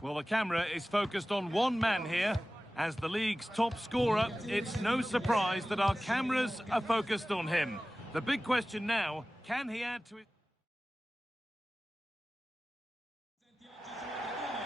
Well, the camera is focused on one man here. As the league's top scorer, it's no surprise that our cameras are focused on him. The big question now, can he add to it?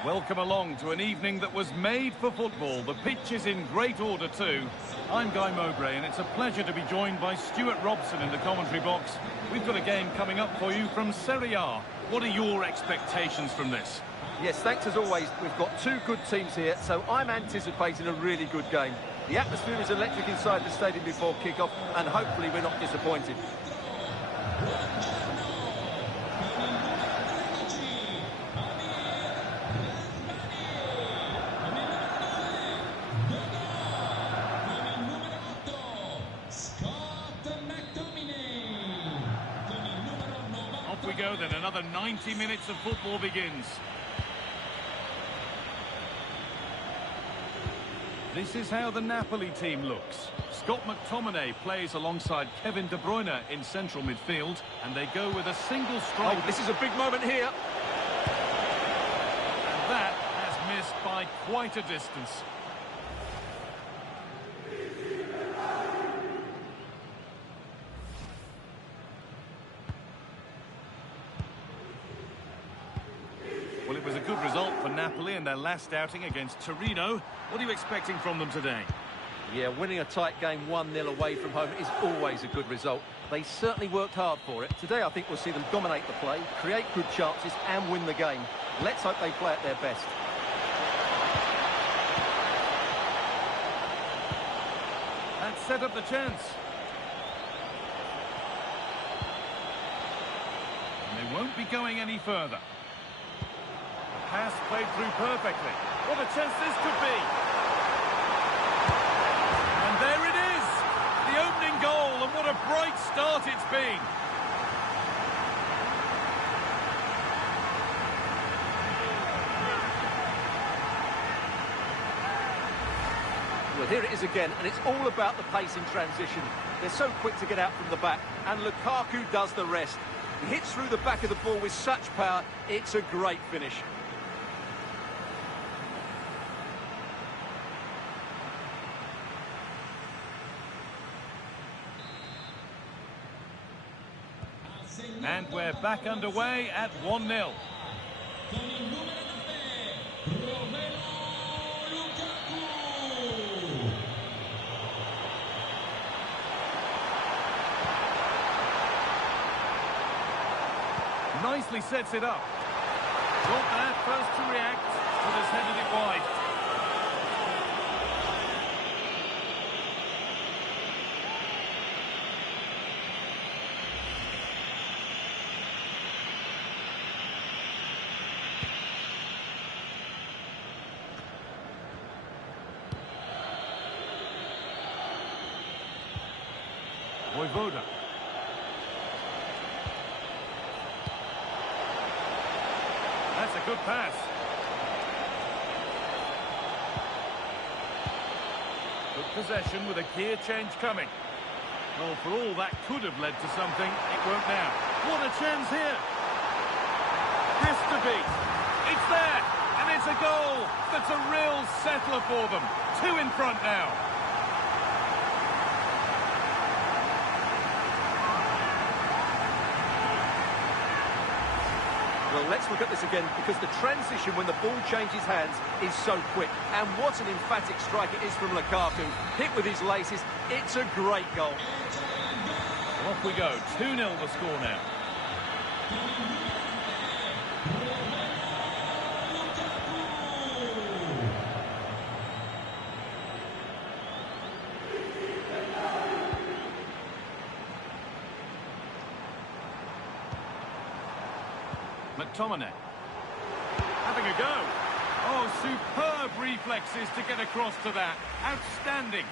Welcome along to an evening that was made for football. The pitch is in great order too. I'm Guy Mowbray and it's a pleasure to be joined by Stuart Robson in the commentary box. We've got a game coming up for you from Serie A. What are your expectations from this? Yes, thanks as always. We've got two good teams here, so I'm anticipating a really good game. The atmosphere is electric inside the stadium before kick-off, and hopefully we're not disappointed. Off we go then, another 90 minutes of football begins. This is how the Napoli team looks. Scott McTominay plays alongside Kevin De Bruyne in central midfield, and they go with a single strike. Oh, this is a big moment here. And that has missed by quite a distance. Well, it was a good result for Napoli in their last outing against Torino. What are you expecting from them today? Yeah, winning a tight game 1-0 away from home is always a good result. They certainly worked hard for it. Today I think we'll see them dominate the play, create good chances and win the game. Let's hope they play at their best. That set up the chance. And they won't be going any further. Pass played through perfectly. What a chance this could be. And there it is. The opening goal, and what a bright start it's been. Well, here it is again, and it's all about the pace in transition. They're so quick to get out from the back, and Lukaku does the rest. He hits through the back of the ball with such power. It's a great finish. And we're back underway at 1-0. Nicely sets it up. Not bad first to react, but has headed it wide. Voda. That's a good pass. Good possession with a gear change coming. Well, for all that could have led to something, it won't now. What a chance here. Has to be. It's there, and it's a goal. That's a real settler for them. 2 in front now. Well, let's look at this again, because the transition when the ball changes hands is so quick. And what an emphatic strike it is from Lukaku. Hit with his laces, it's a great goal. Off we go, 2-0 the score now. McTominay having a go. Oh, superb reflexes to get across to that. Outstanding.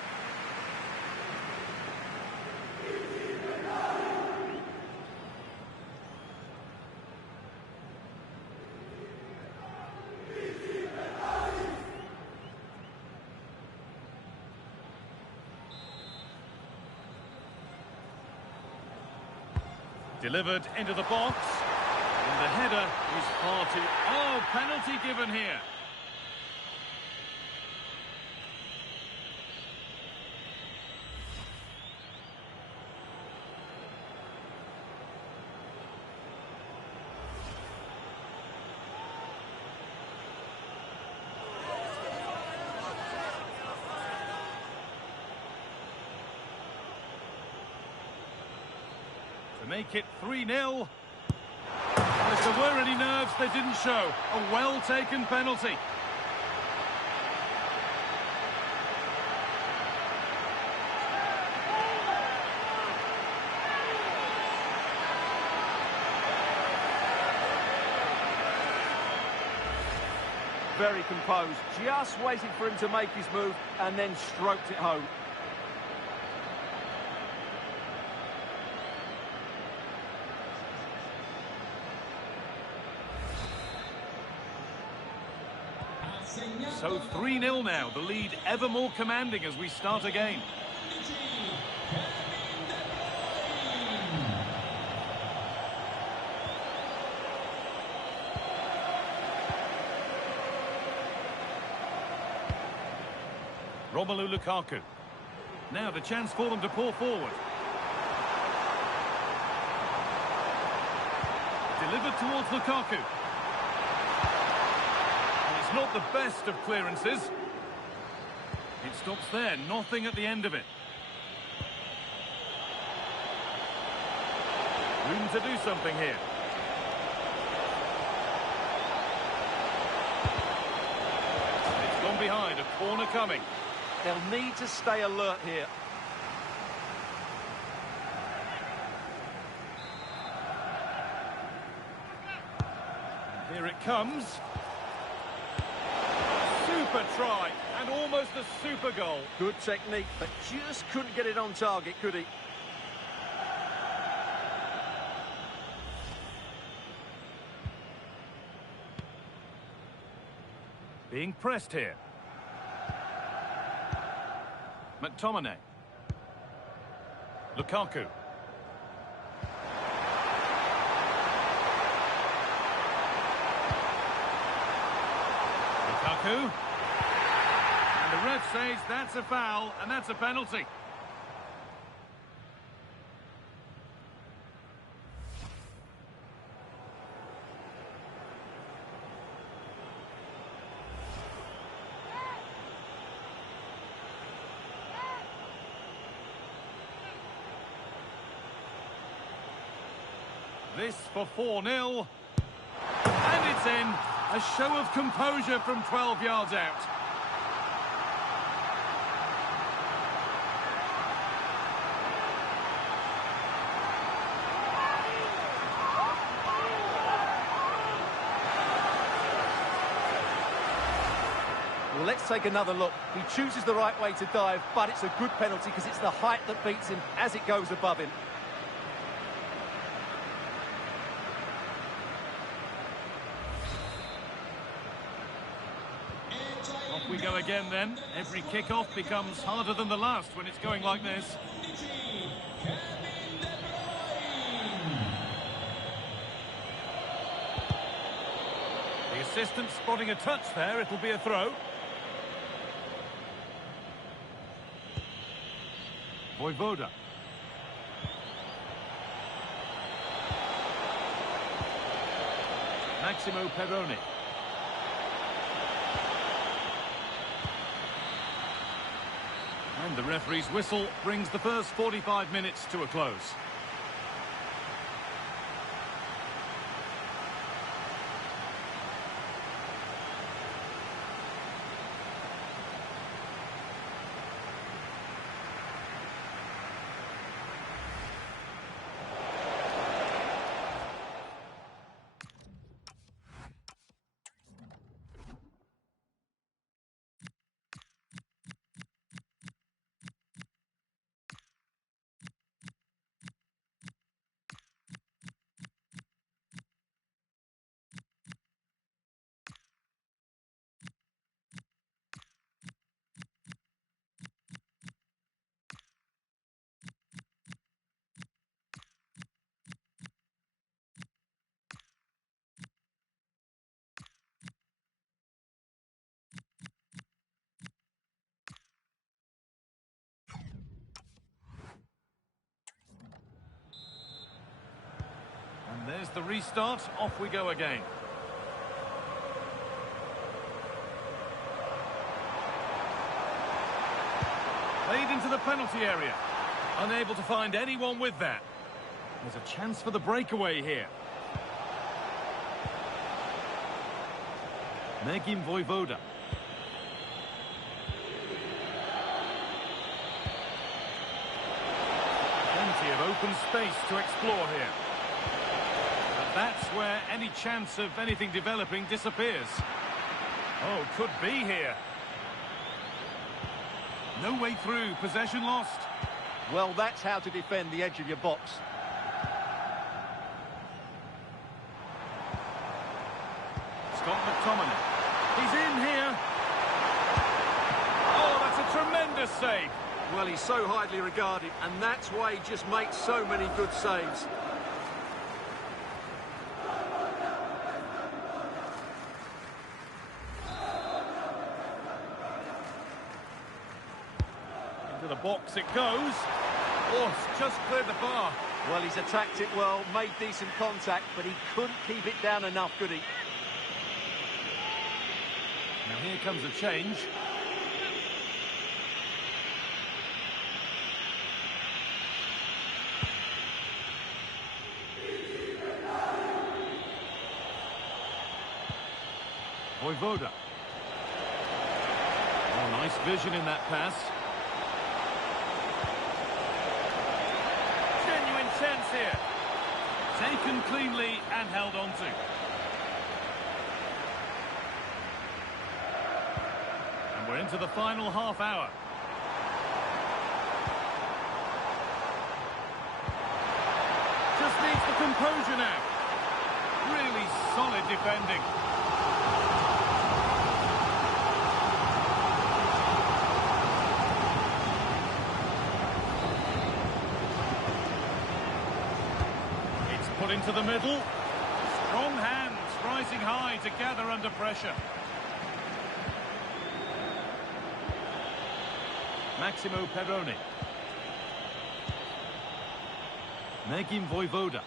Delivered into the box. And the header is far too... Oh, penalty given here. make it 3-0. And if there were any nerves, they didn't show. A well-taken penalty. Very composed, just waiting for him to make his move and then stroked it home. So 3-0 now, the lead ever more commanding as we start again. Romelu Lukaku. Now the chance for them to pour forward. Delivered towards Lukaku. And it's not the best of clearances. It stops there, nothing at the end of it. Room to do something here. It's gone behind, a corner coming. They'll need to stay alert here. Here it comes. Super try, and almost a super goal. Good technique, but just couldn't get it on target, could he? Being pressed here. McTominay. Lukaku. Lukaku. And the ref says that's a foul, and that's a penalty. This for 4-0. And it's in. A show of composure from 12 yards out. Well, let's take another look. He chooses the right way to dive, but it's a good penalty because it's the height that beats him as it goes above him. Off we go again then. Every kick-off becomes harder than the last when it's going like this. The assistant spotting a touch there. It'll be a throw. Voivoda. Maximo Perrone. And the referee's whistle brings the first 45 minutes to a close. And there's the restart. Off we go again. Played into the penalty area. Unable to find anyone with that. There's a chance for the breakaway here. Negim Vojvoda. Plenty of open space to explore here. But that's where any chance of anything developing disappears. Oh, could be here. No way through, possession lost. Well, that's how to defend the edge of your box. Scott McTominay. He's in here. Oh, that's a tremendous save. Well, he's so highly regarded, and that's why he just makes so many good saves. Into the box it goes. Oh, it's just cleared the bar. Well, he's attacked it well, made decent contact, but he couldn't keep it down enough, could he? Now here comes a change. Vojvoda. Oh, nice vision in that pass. Genuine chance here. Taken cleanly and held on to. And we're into the final half hour. Just needs the composure now. Really solid defending. Put into the middle. Strong hands rising high to gather under pressure. Maximo Perrone. Negim Vojvoda.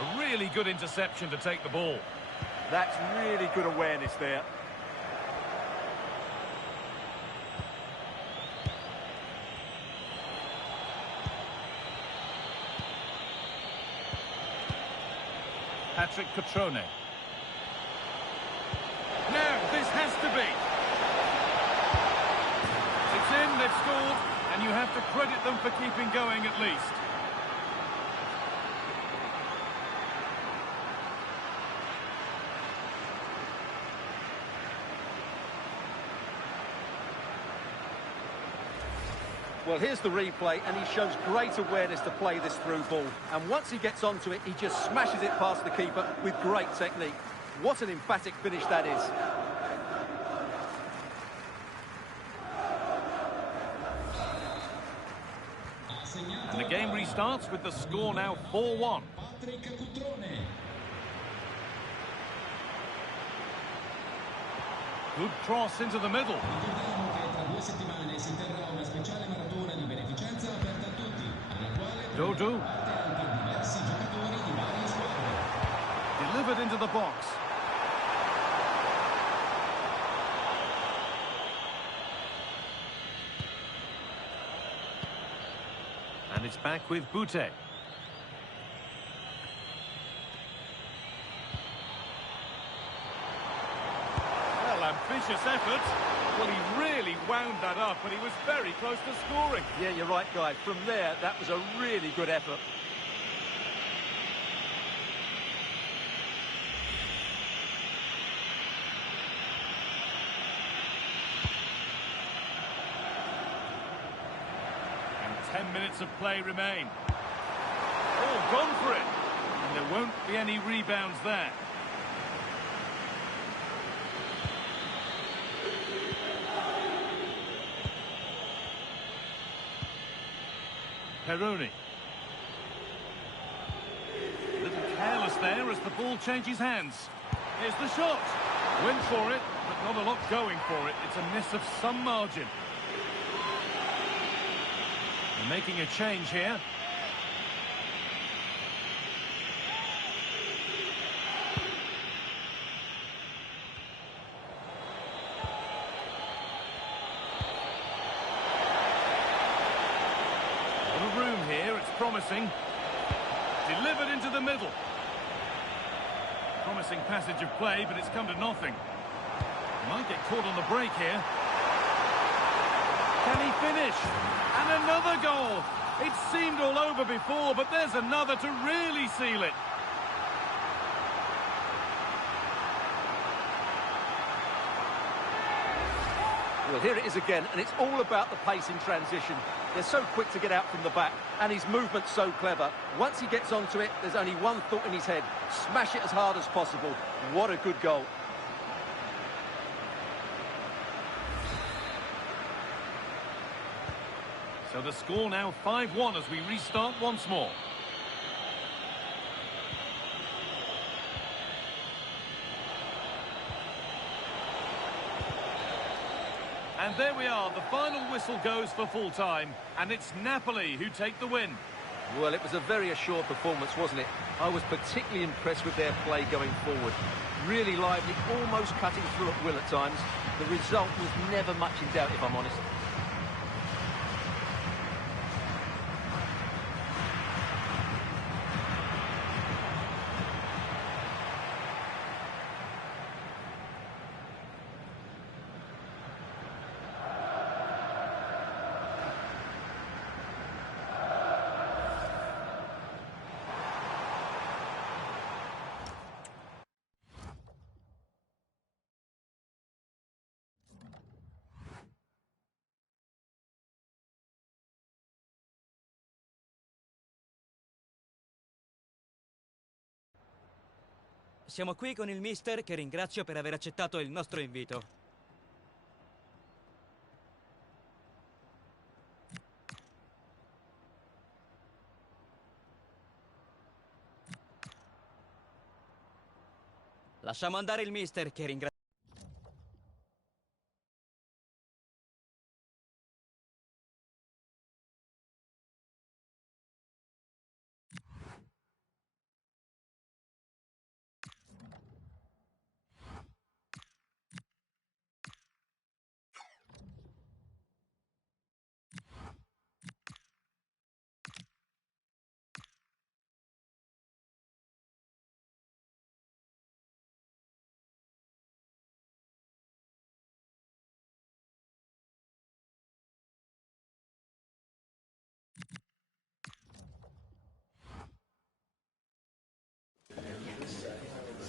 A really good interception to take the ball. That's really good awareness there. Patrick Cutrone. Now, this has to be. It's in, they've scored, and you have to credit them for keeping going at least. Well, here's the replay, and he shows great awareness to play this through ball. And once he gets onto it, he just smashes it past the keeper with great technique. What an emphatic finish that is. And the game restarts with the score now 4-1. Good cross into the middle. Dodo. Delivered into the box. And it's back with Butte. Well, ambitious effort. Well, he really wound that up, and he was very close to scoring. Yeah, you're right, Guy. From there, that was a really good effort. And 10 minutes of play remain. Oh, gone for it. And there won't be any rebounds there. Perrone. A little careless there as the ball changes hands. Here's the shot. Went for it, but not a lot going for it. It's a miss of some margin. They're making a change here. promising. Delivered into the middle. Promising passage of play, but it's come to nothing. Might get caught on the break here. Can he finish? And another goal. It seemed all over before, but there's another to really seal it. Well, here it is again, and it's all about the pace in transition. They're so quick to get out from the back, and his movement's so clever. Once he gets onto it, there's only one thought in his head. Smash it as hard as possible. What a good goal. So the score now 5-1 as we restart once more. And there we are, the final whistle goes for full time, and it's Napoli who take the win. Well, it was a very assured performance, wasn't it? I was particularly impressed with their play going forward. Really lively, almost cutting through at will at times. The result was never much in doubt, if I'm honest. Siamo qui con il mister, che ringrazio per aver accettato il nostro invito. Lasciamo andare il mister, che ringrazio.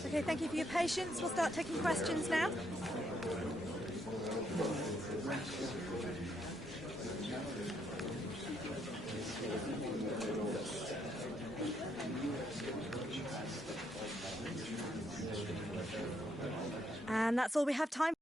Okay, thank you for your patience. We'll start taking questions now. And that's all we have time for.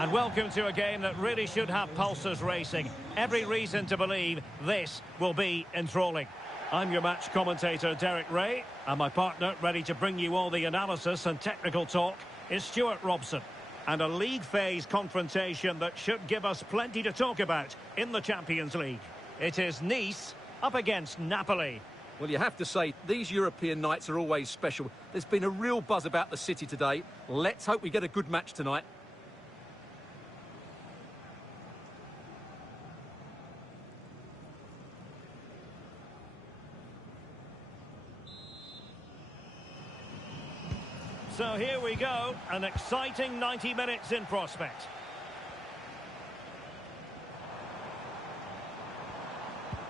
And welcome to a game that really should have pulses racing. Every reason to believe this will be enthralling. I'm your match commentator, Derek Ray, and my partner, ready to bring you all the analysis and technical talk, is Stuart Robson. And a league phase confrontation that should give us plenty to talk about in the Champions League. It is Nice up against Napoli. Well, you have to say, these European nights are always special. There's been a real buzz about the city today. Let's hope we get a good match tonight. So here we go, an exciting 90 minutes in prospect.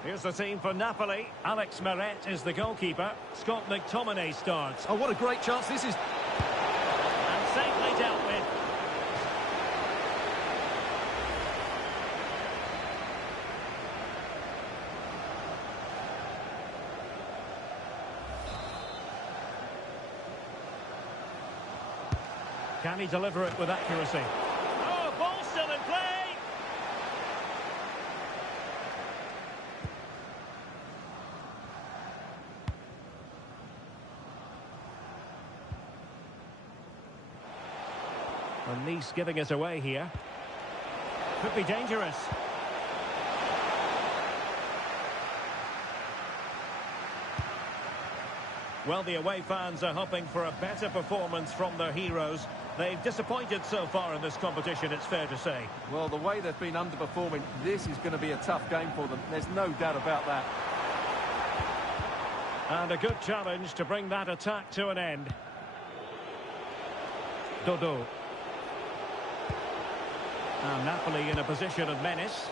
Here's the team for Napoli. Alex Meret is the goalkeeper. Scott McTominay starts. Oh, what a great chance this is. And safely dealt with. Can he deliver it with accuracy? Oh, ball still in play! And Nice giving it away here. Could be dangerous. Well, the away fans are hoping for a better performance from their heroes. They've disappointed so far in this competition, it's fair to say. Well, the way they've been underperforming, this is going to be a tough game for them. There's no doubt about that. And a good challenge to bring that attack to an end. Dodo. And Napoli in a position of menace,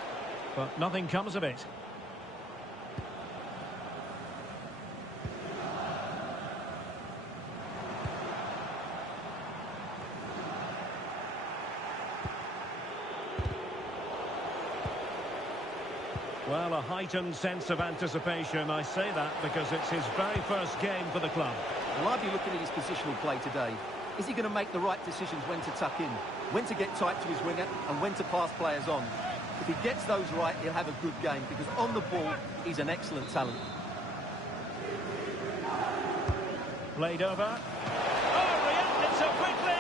but nothing comes of it. Well, a heightened sense of anticipation. I say that because it's his very first game for the club. Well, I'd be looking at his positional play today. Is he going to make the right decisions when to tuck in, when to get tight to his winger, and when to pass players on? If he gets those right, he'll have a good game, because on the ball, he's an excellent talent. Played over. Oh, reacted so quickly!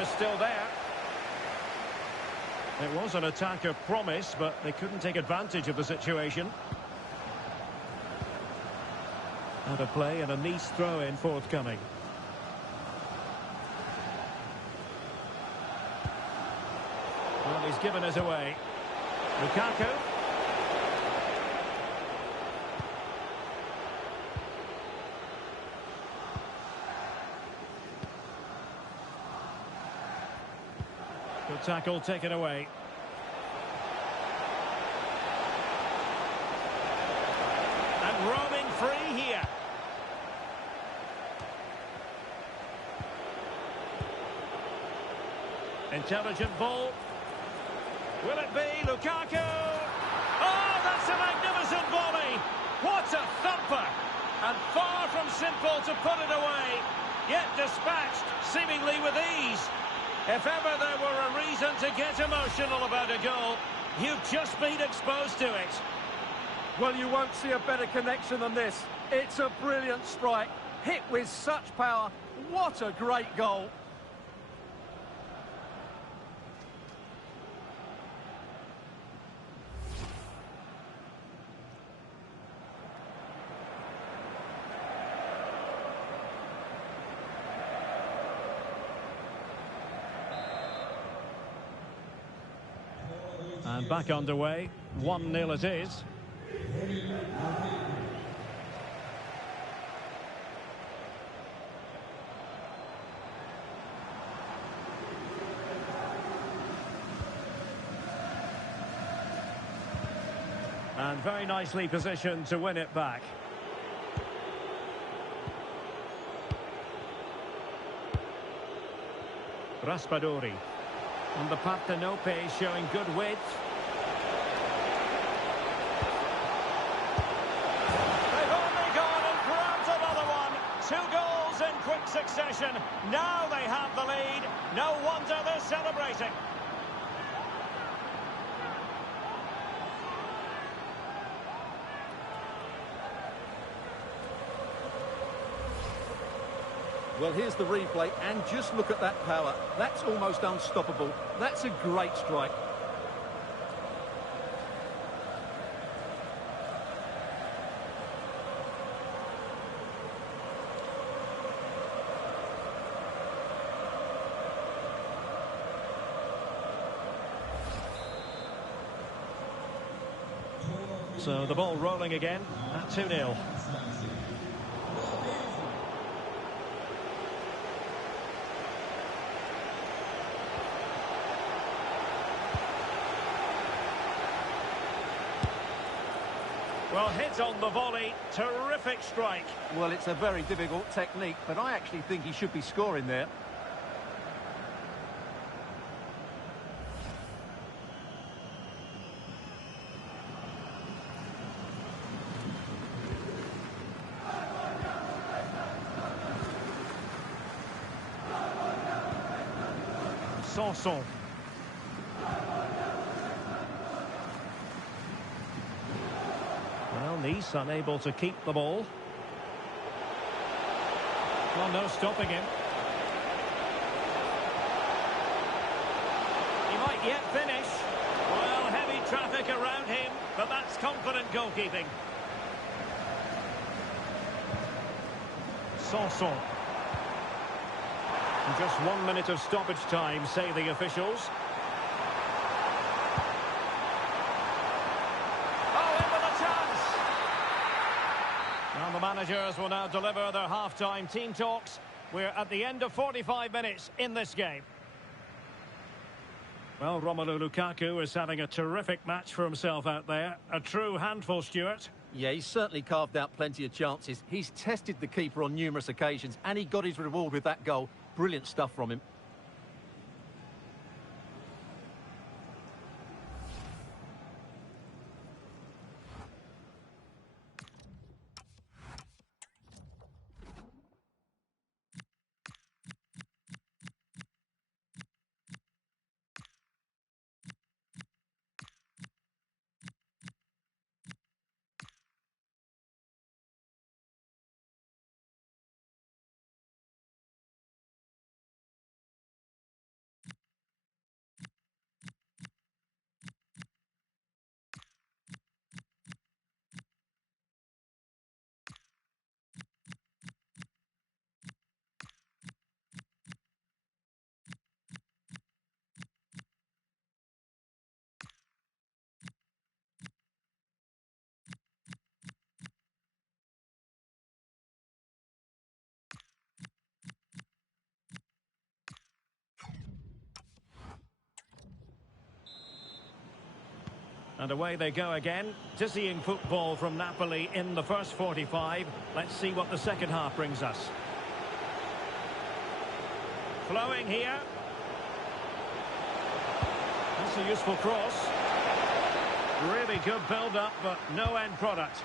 Is still there. It was an attack of promise, but they couldn't take advantage of the situation. Out of play and a Nice throw-in forthcoming. Well, he's given us away. Lukaku. Good tackle taken away. And roaming free here. Intelligent ball. Will it be Lukaku? Oh, that's a magnificent volley. What a thumper. And far from simple to put it away. Yet dispatched seemingly with ease. If ever there were a reason to get emotional about a goal, you've just been exposed to it. Well, you won't see a better connection than this. It's a brilliant strike, hit with such power. What a great goal. And back underway, 1-0 it is. And very nicely positioned to win it back. Raspadori. And the Partenope showing good width. They've only gone and grabbed another one. 2 goals in quick succession. Now they have the lead. No wonder they're celebrating. Well, here's the replay, and just look at that power. That's almost unstoppable. That's a great strike. So the ball rolling again at 2-0. Well, hit on the volley, terrific strike. Well, it's a very difficult technique, but I actually think he should be scoring there. Sanson. Well, Nice unable to keep the ball. Well, no stopping him. He might yet finish. Well, heavy traffic around him, but that's confident goalkeeping. Sanson. Just 1 minute of stoppage time, say the officials. Oh, in with a chance! And the managers will now deliver their half-time team talks. We're at the end of 45 minutes in this game. Well, Romelu Lukaku is having a terrific match for himself out there. A true handful, Stuart. Yeah, he's certainly carved out plenty of chances. He's tested the keeper on numerous occasions, and he got his reward with that goal. Brilliant stuff from him. And away they go again. Dizzying football from Napoli in the first 45. Let's see what the second half brings us. Flowing here. That's a useful cross. Really good build-up, but no end product.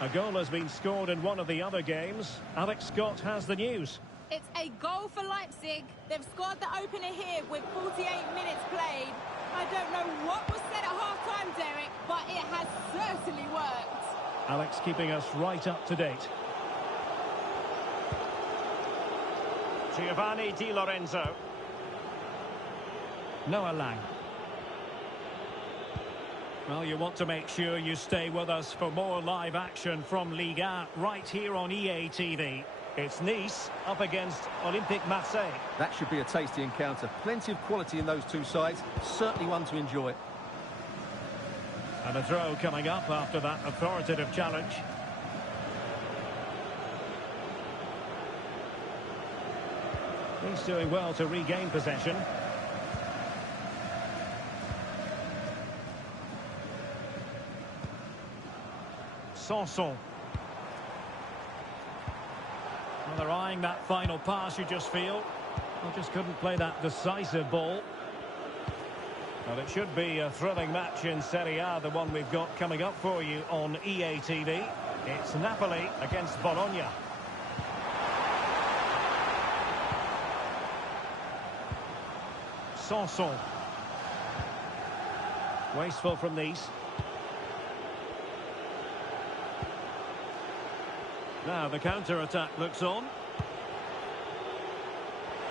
A goal has been scored in one of the other games. Alex Scott has the news. It's a goal for Leipzig. They've scored the opener here with 48 minutes played. I don't know what was said at half-time, Derek, but it has certainly worked. Alex keeping us right up to date. Giovanni Di Lorenzo. Noah Lang. Well, you want to make sure you stay with us for more live action from Ligue 1 right here on EA TV. It's Nice up against Olympique Marseille. That should be a tasty encounter. Plenty of quality in those two sides. Certainly one to enjoy. And a throw coming up after that authoritative challenge. He's doing well to regain possession. Sanson. Well, they're eyeing that final pass, you just feel. Well, just couldn't play that decisive ball. Well, it should be a thrilling match in Serie A, the one we've got coming up for you on EA TV. It's Napoli against Bologna. Sanson. Wasteful from Nice. Now the counter-attack looks on.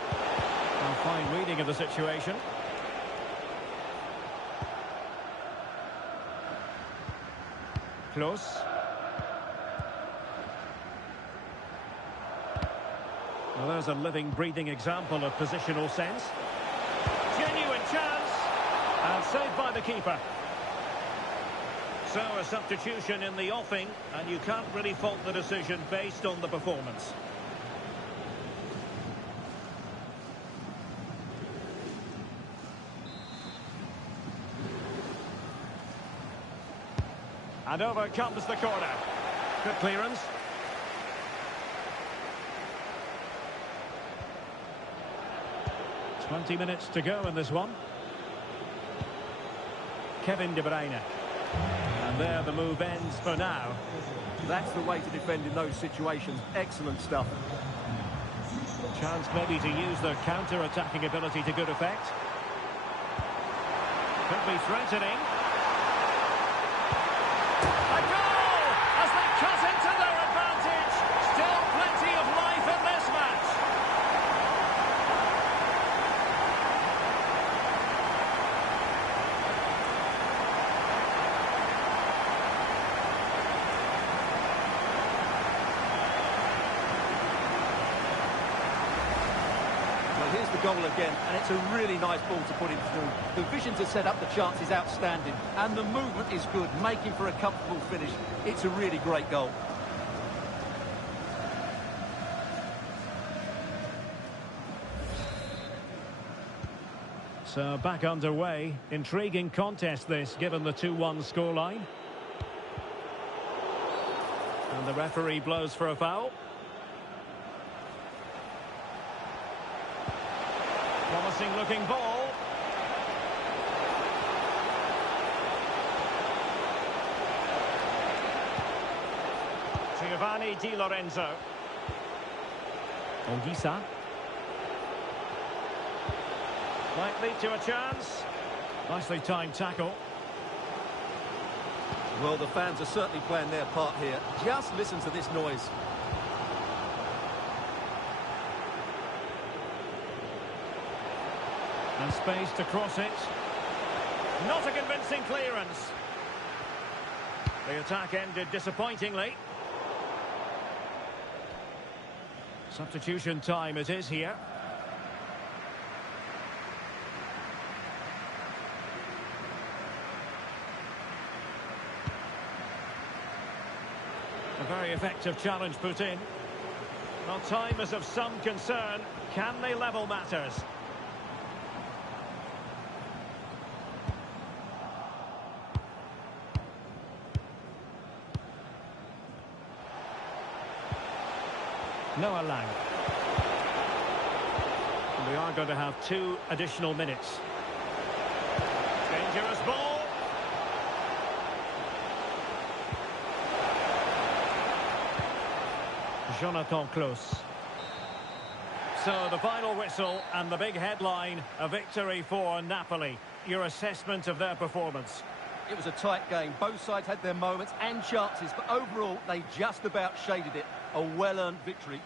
A fine reading of the situation. Close. Well, there's a living, breathing example of positional sense. Genuine chance. And saved by the keeper. So a substitution in the offing, and you can't really fault the decision based on the performance. And over comes the corner. Good clearance. "20 minutes to go in this one. Kevin De Bruyne. And there the move ends for now. That's the way to defend in those situations. Excellent stuff. Chance maybe to use their counter-attacking ability to good effect. Could be threatening. A goal! As they cut into their advantage. Still plenty of life in this match. Well, here's the goal again, and it's a really nice ball to put him through. The vision to set up the chance is outstanding, and the movement is good, making for a comfortable finish. It's a really great goal. So back underway. Intriguing contest this, given the 2-1 scoreline. And the referee blows for a foul. Promising looking ball. Giovanni Di Lorenzo. Ogisa. Might lead to a chance. Nicely timed tackle. Well, the fans are certainly playing their part here. Just listen to this noise. And space to cross it. Not a convincing clearance. The attack ended disappointingly. Substitution time it is here. A very effective challenge put in. Well, time is of some concern. Can they level matters? Noah Lang. And we are going to have 2 additional minutes. Dangerous ball. Jonathan Klaus. So the final whistle and the big headline, a victory for Napoli. Your assessment of their performance? It was a tight game. Both sides had their moments and chances, but overall, they just about shaded it. A well-earned victory.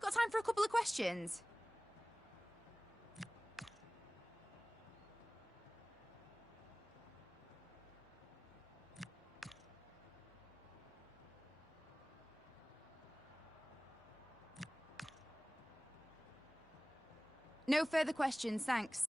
Got time for a couple of questions? No further questions, thanks.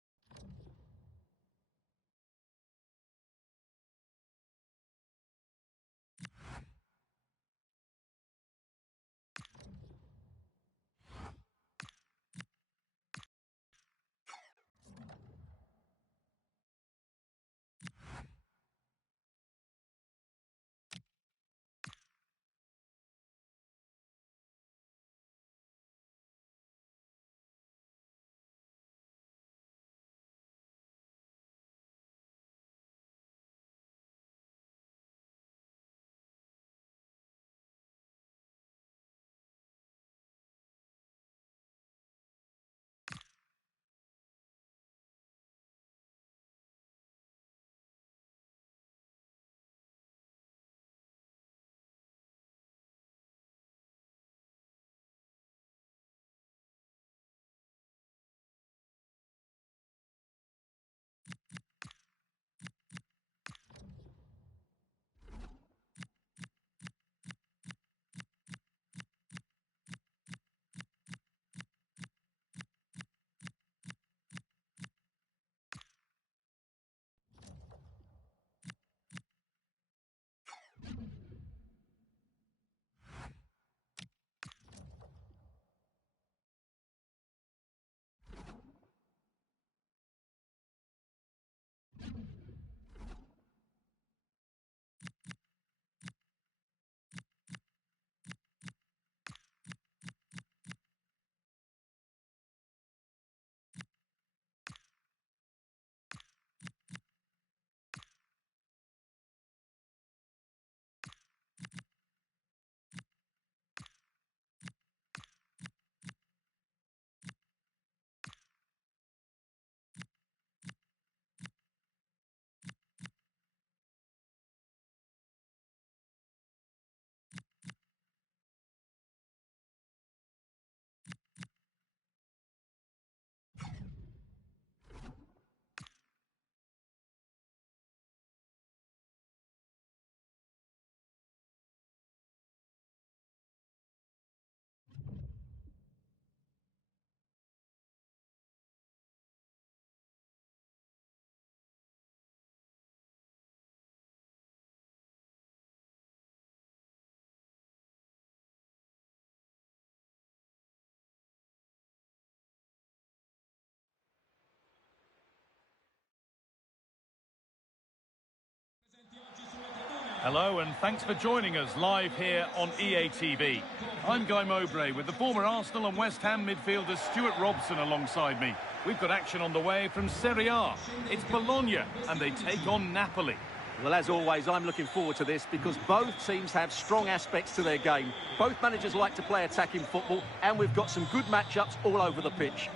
Hello and thanks for joining us live here on EA TV. I'm Guy Mowbray with the former Arsenal and West Ham midfielder Stuart Robson alongside me. We've got action on the way from Serie A. It's Bologna and they take on Napoli. Well, as always, I'm looking forward to this because both teams have strong aspects to their game. Both managers like to play attacking football, and we've got some good matchups all over the pitch.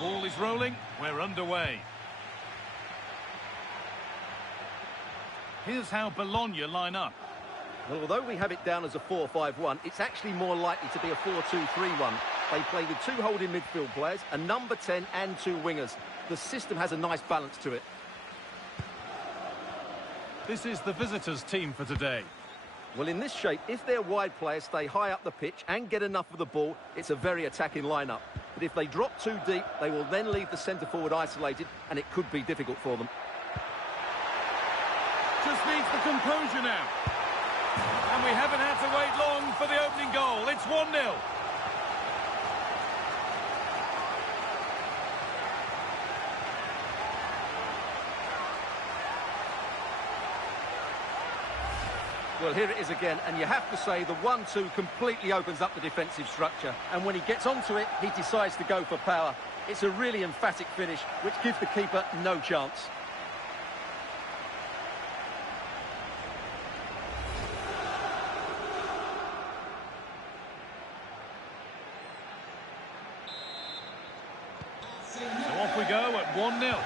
Ball is rolling, we're underway. Here's how Bologna line up. Well, although we have it down as a 4-5-1, it's actually more likely to be a 4-2-3-1. They play with 2 holding midfield players, a number 10 and 2 wingers. The system has a nice balance to it. This is the visitors' team for today. Well, in this shape, if their wide players stay high up the pitch and get enough of the ball, it's a very attacking lineup. But if they drop too deep, they will then leave the centre-forward isolated, and it could be difficult for them. Just needs the composure now. And we haven't had to wait long for the opening goal. It's 1-0. Well, here it is again, and you have to say the 1-2 completely opens up the defensive structure. And when he gets onto it, he decides to go for power. It's a really emphatic finish, which gives the keeper no chance. So off we go at 1-0.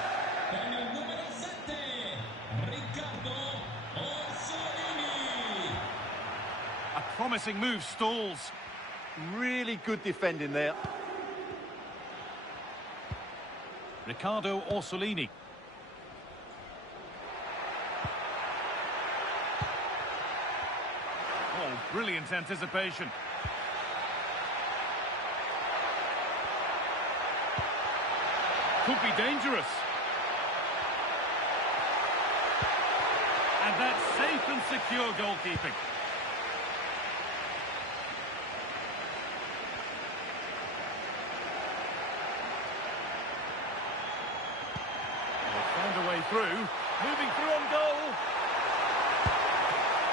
Promising move stalls. Really good defending there. Riccardo Orsolini. Oh, brilliant anticipation. Could be dangerous. And that's safe and secure goalkeeping. Through, moving through on goal,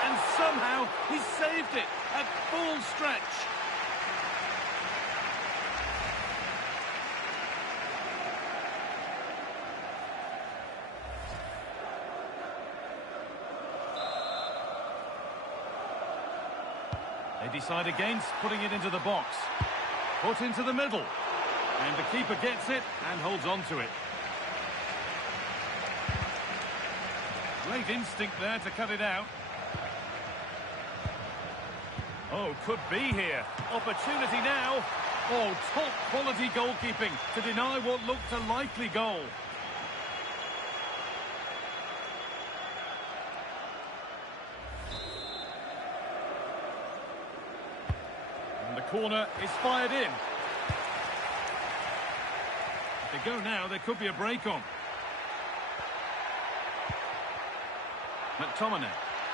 and somehow he saved it at full stretch. They decide against putting it into the box, put into the middle, and the keeper gets it and holds on to it. Great instinct there to cut it out. Oh, could be here. Opportunity now. Oh, top quality goalkeeping to deny what looked a likely goal. And the corner is fired in. If they go now, there could be a break on. McTominay. And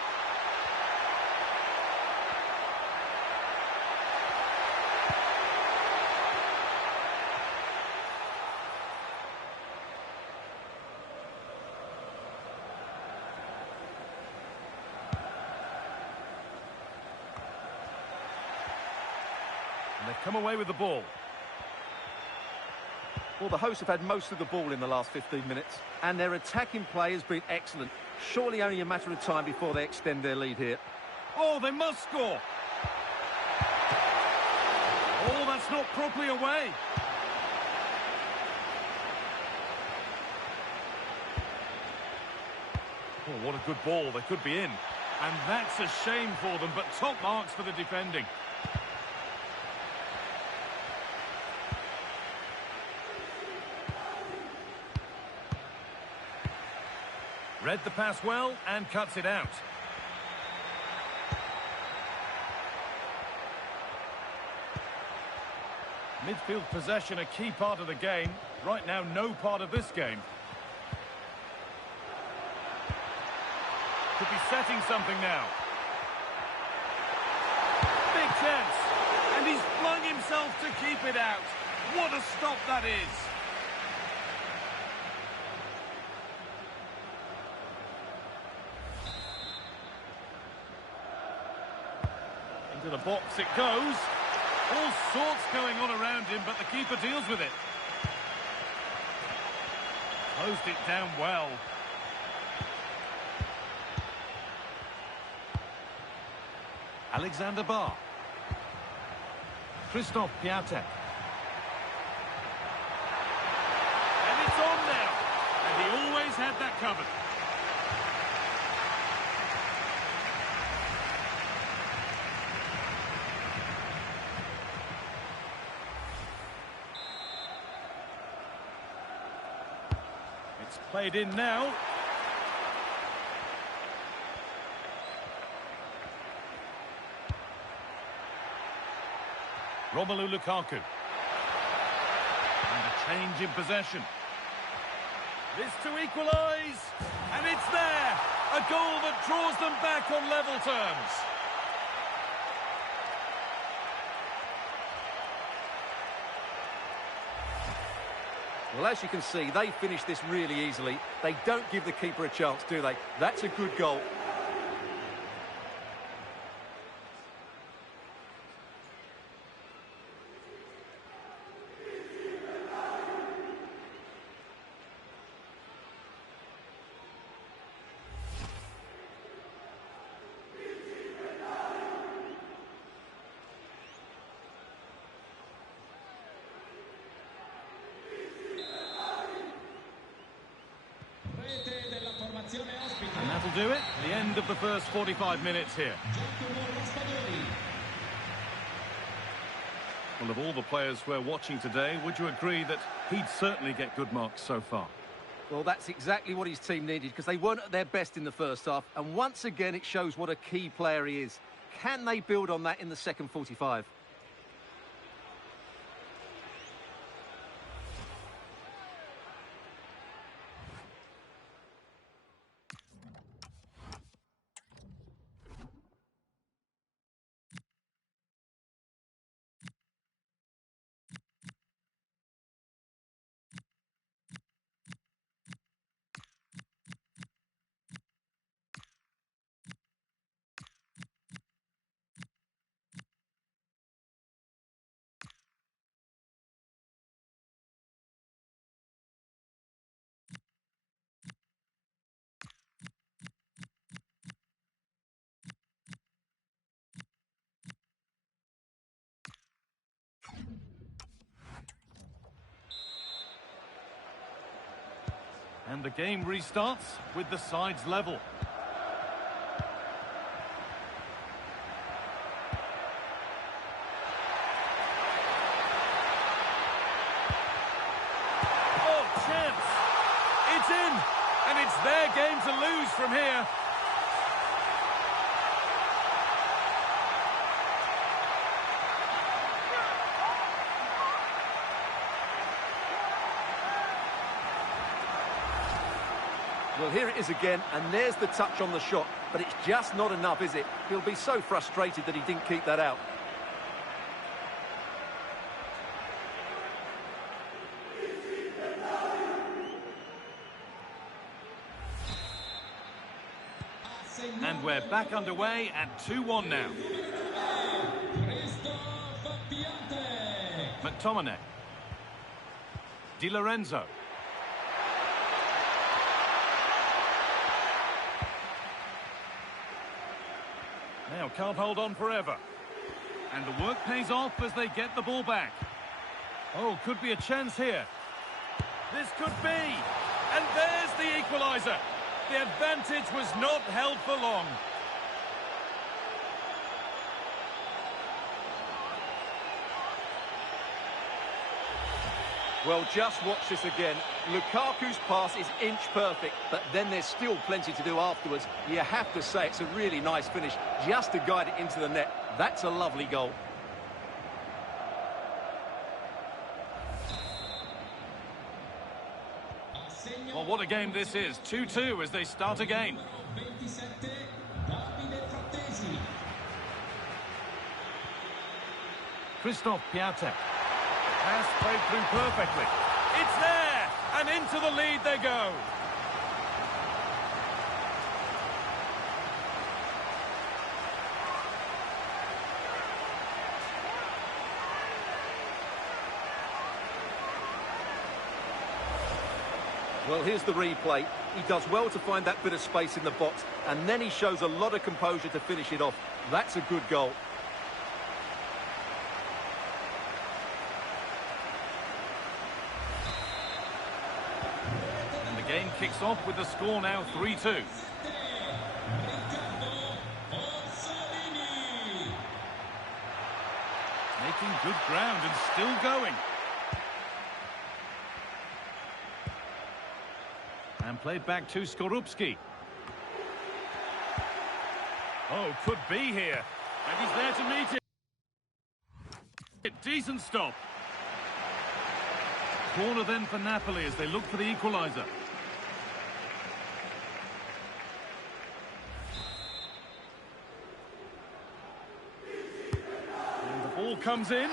they've come away with the ball. Well, the hosts have had most of the ball in the last 15 minutes, and their attacking play has been excellent. Surely only a matter of time before they extend their lead here. Oh, they must score. Oh, that's not properly away. Oh, what a good ball. They could be in. And that's a shame for them, but top marks for the defending. Read the pass well and cuts it out. Midfield possession, a key part of the game. Right now, no part of this game. Could be setting something now. Big chance. And he's flung himself to keep it out. What a stop that is. Into the box it goes. All sorts going on around him, but the keeper deals with it. Closed it down well. Alexander Barr. Christophe Piatek. And it's on now. And he always had that covered. It's played in now. Romelu Lukaku. And a change in possession. This to equalise. And it's there. A goal that draws them back on level terms. Well, as you can see, they finish this really easily. They don't give the keeper a chance, do they? That's a good goal. And that'll do it. The end of the first 45 minutes here. Well, of all the players we're watching today, would you agree that he'd certainly get good marks so far? Well, that's exactly what his team needed, because they weren't at their best in the first half. And once again, it shows what a key player he is. Can they build on that in the second 45? And the game restarts with the sides level. Oh, chance! It's in! And it's their game to lose from here. Well, here it is again, and there's the touch on the shot, but it's just not enough, is it? He'll be so frustrated that he didn't keep that out. And we're back underway at 2-1 now. McTominay. Di Lorenzo. Now can't hold on forever. And the work pays off as they get the ball back. Oh, could be a chance here. This could be. And there's the equaliser. The advantage was not held for long. Well, just watch this again. Lukaku's pass is inch perfect, but then there's still plenty to do afterwards. You have to say it's a really nice finish, just to guide it into the net. That's a lovely goal. Well, what a game this is. 2-2 as they start again. Christoph Piatek. Pass played through perfectly. It's there! And into the lead they go. Well, here's the replay. He does well to find that bit of space in the box, and then he shows a lot of composure to finish it off. That's a good goal. And the game kicks off with the score now 3-2. Making good ground and still going. And played back to Skorupski. Oh, could be here. And he's there to meet it. Decent stop. Corner then for Napoli as they look for the equaliser. And the ball comes in.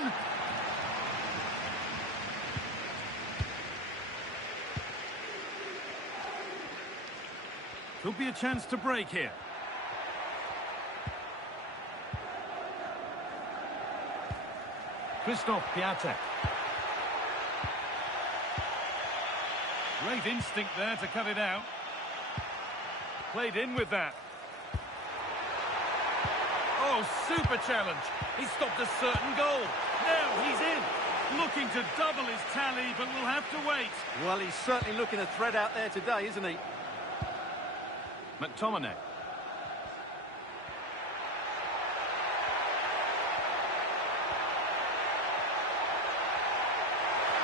Could be a chance to break here. Christoph Piatek. Great instinct there to cut it out. Played in with that. Oh, super challenge. He stopped a certain goal. Now he's in. Looking to double his tally, but we'll have to wait. Well, he's certainly looking to thread out there today, isn't he? McTominay.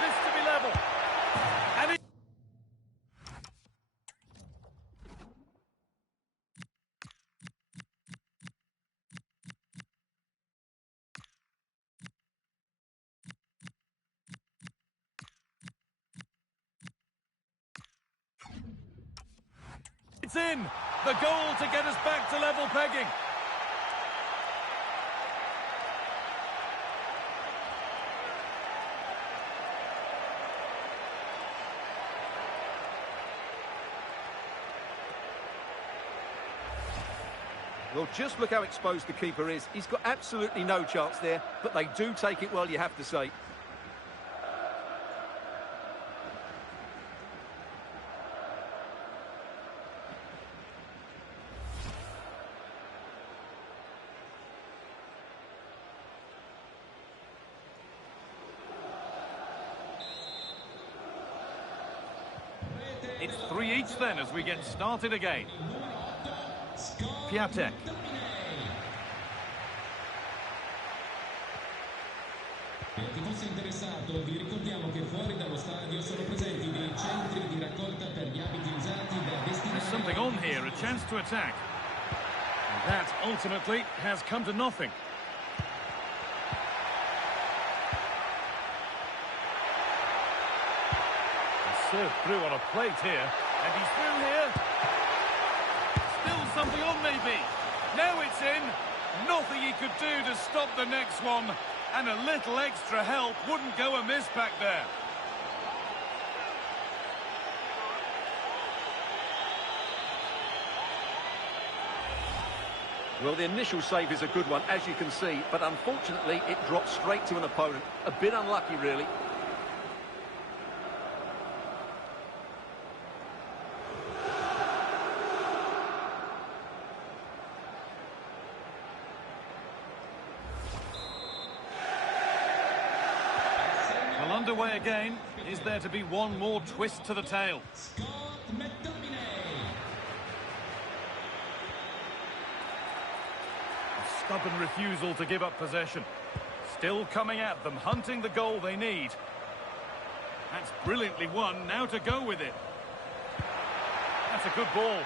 This to be level. And it... It's in. The goal to get us back to level pegging. Well, just look how exposed the keeper is. He's got absolutely no chance there, but they do take it well, you have to say. It's 3 each then as we get started again. Piatek. Per chi fosse interessato, vi ricordiamo che fuori dallo stadio sono presenti dei centri di raccolta per gli abiti usati da destinatari. There's something on here, a chance to attack. And that ultimately has come to nothing. Served through on a plate here, and he's through here. Still something on maybe. Now it's in. Nothing he could do to stop the next one, and a little extra help wouldn't go amiss back there. Well, the initial save is a good one, as you can see, but unfortunately it dropped straight to an opponent. A bit unlucky, really. Underway again. Is there to be one more twist to the tale? A stubborn refusal to give up possession. Still coming at them, hunting the goal they need. That's brilliantly won. Now to go with it. That's a good ball.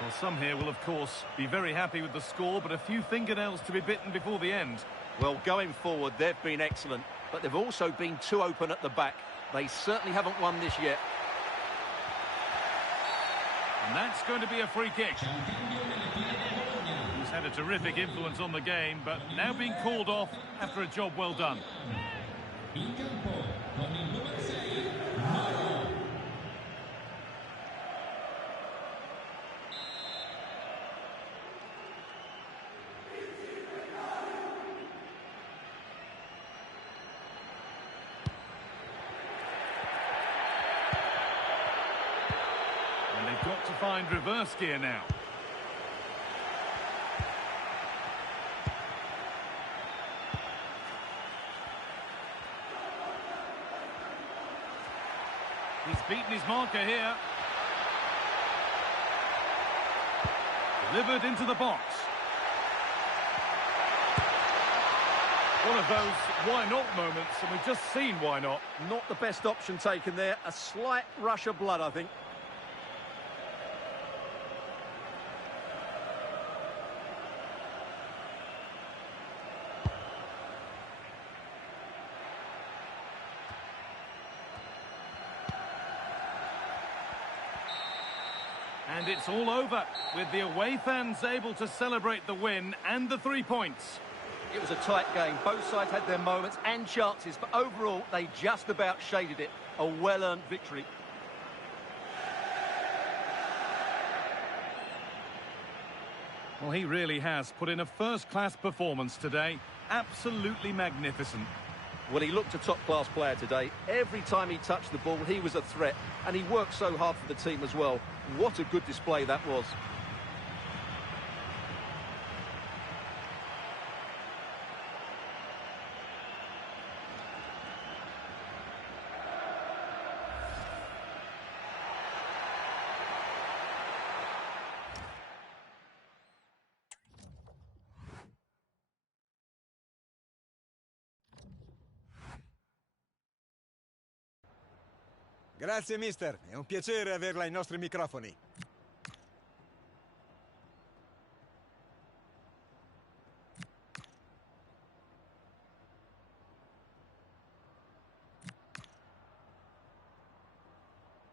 Well, some here will, of course, be very happy with the score, but a few fingernails to be bitten before the end. Well, going forward, they've been excellent, but they've also been too open at the back. They certainly haven't won this yet. And that's going to be a free kick. He's had a terrific influence on the game, but now being called off after a job well done. In campo con il numero 6, Napoli. And they've got to find reverse gear now. He's beaten his marker here. Delivered into the box. One of those why not moments, and we've just seen why not. Not the best option taken there. A slight rush of blood, I think. And it's all over, with the away fans able to celebrate the win and the 3 points. It was a tight game. Both sides had their moments and chances, but overall, they just about shaded it. A well-earned victory. Well, he really has put in a first-class performance today. Absolutely magnificent. Well, he looked a top-class player today. Every time he touched the ball, he was a threat. And he worked so hard for the team as well. What a good display that was. Grazie mister, è un piacere averla ai nostri microfoni.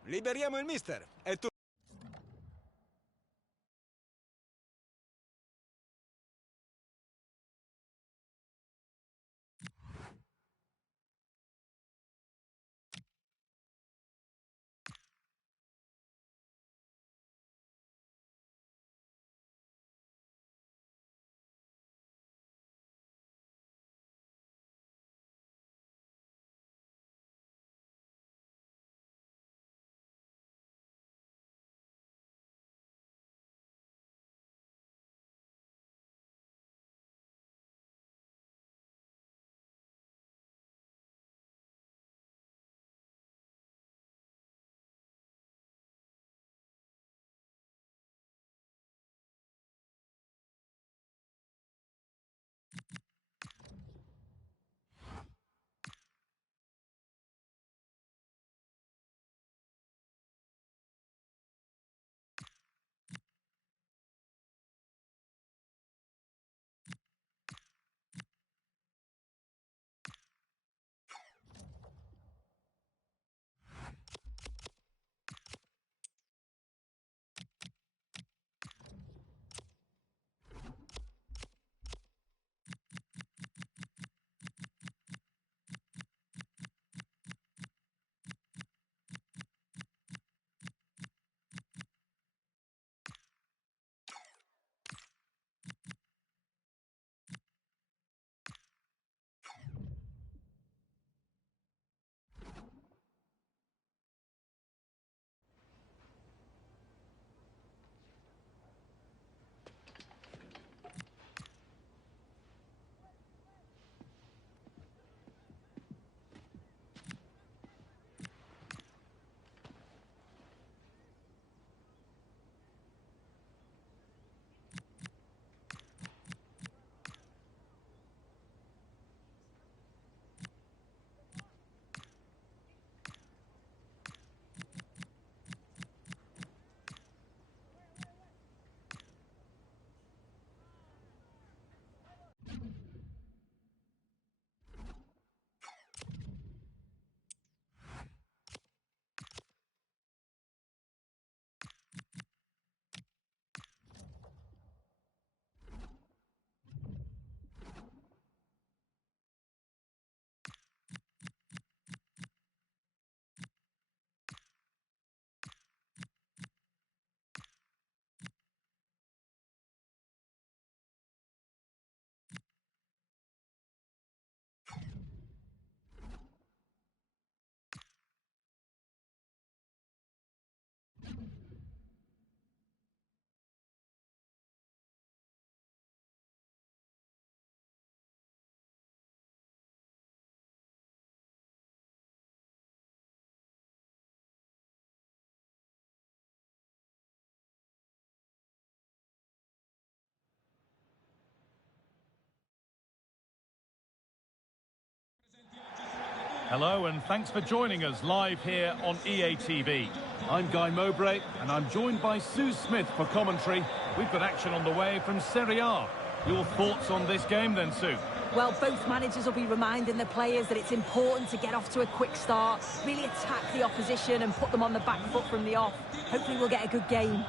Liberiamo il mister, è tutto. Hello and thanks for joining us live here on EA TV. I'm Guy Mowbray and I'm joined by Sue Smith for commentary. We've got action on the way from Serie A. Your thoughts on this game then, Sue? Well, both managers will be reminding the players that it's important to get off to a quick start, really attack the opposition and put them on the back foot from the off. Hopefully we'll get a good game.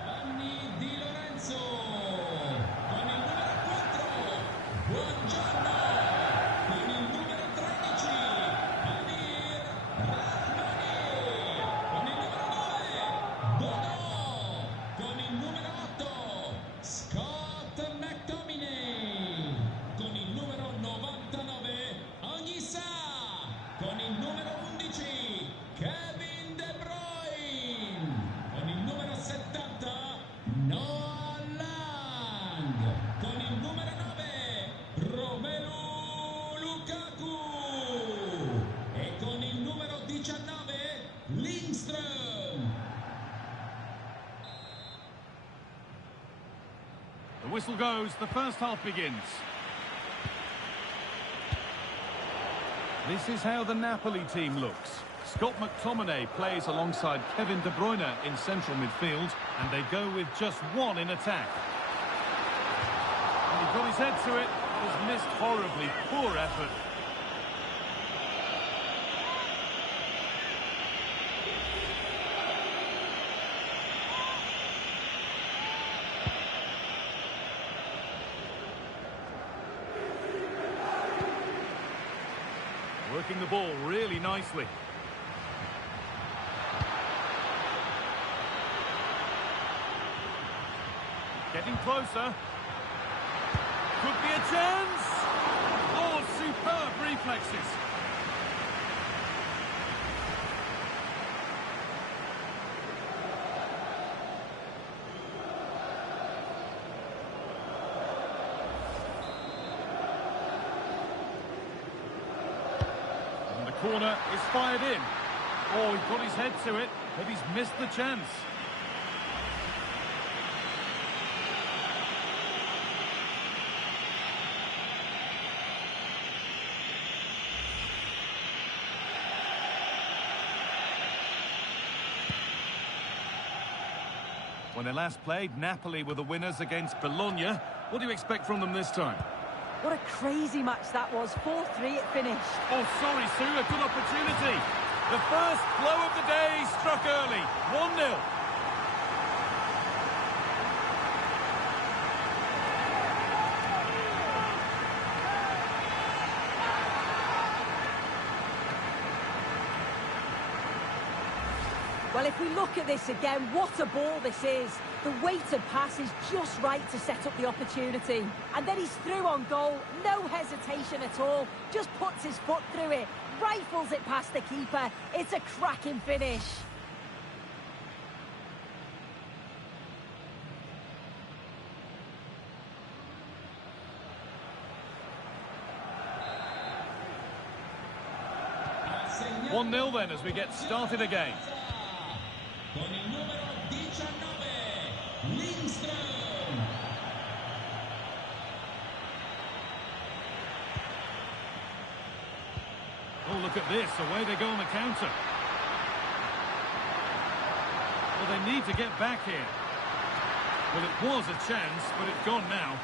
The whistle goes, the first half begins. This is how the Napoli team looks. Scott McTominay plays alongside Kevin De Bruyne in central midfield, and they go with just one in attack. And he got his head to it, was missed horribly, poor effort. Working the ball really nicely. Getting closer. Could be a chance. Oh, superb reflexes. Corner is fired in. Oh, he got his head to it, but he's missed the chance. When they last played, Napoli were the winners against Bologna. What do you expect from them this time? What a crazy match that was. 4-3 it finished. Oh, sorry, Sue, a good opportunity. The first blow of the day struck early. 1-0. Well, if we look at this again, what a ball this is. The weighted pass is just right to set up the opportunity. And then he's through on goal, no hesitation at all. Just puts his foot through it, rifles it past the keeper. It's a cracking finish. One 1-0 then as we get started again. Con il numero 19, Lindström. Oh, look at this, away they go on the counter. Well, they need to get back here. Well, it was a chance, but it's gone now.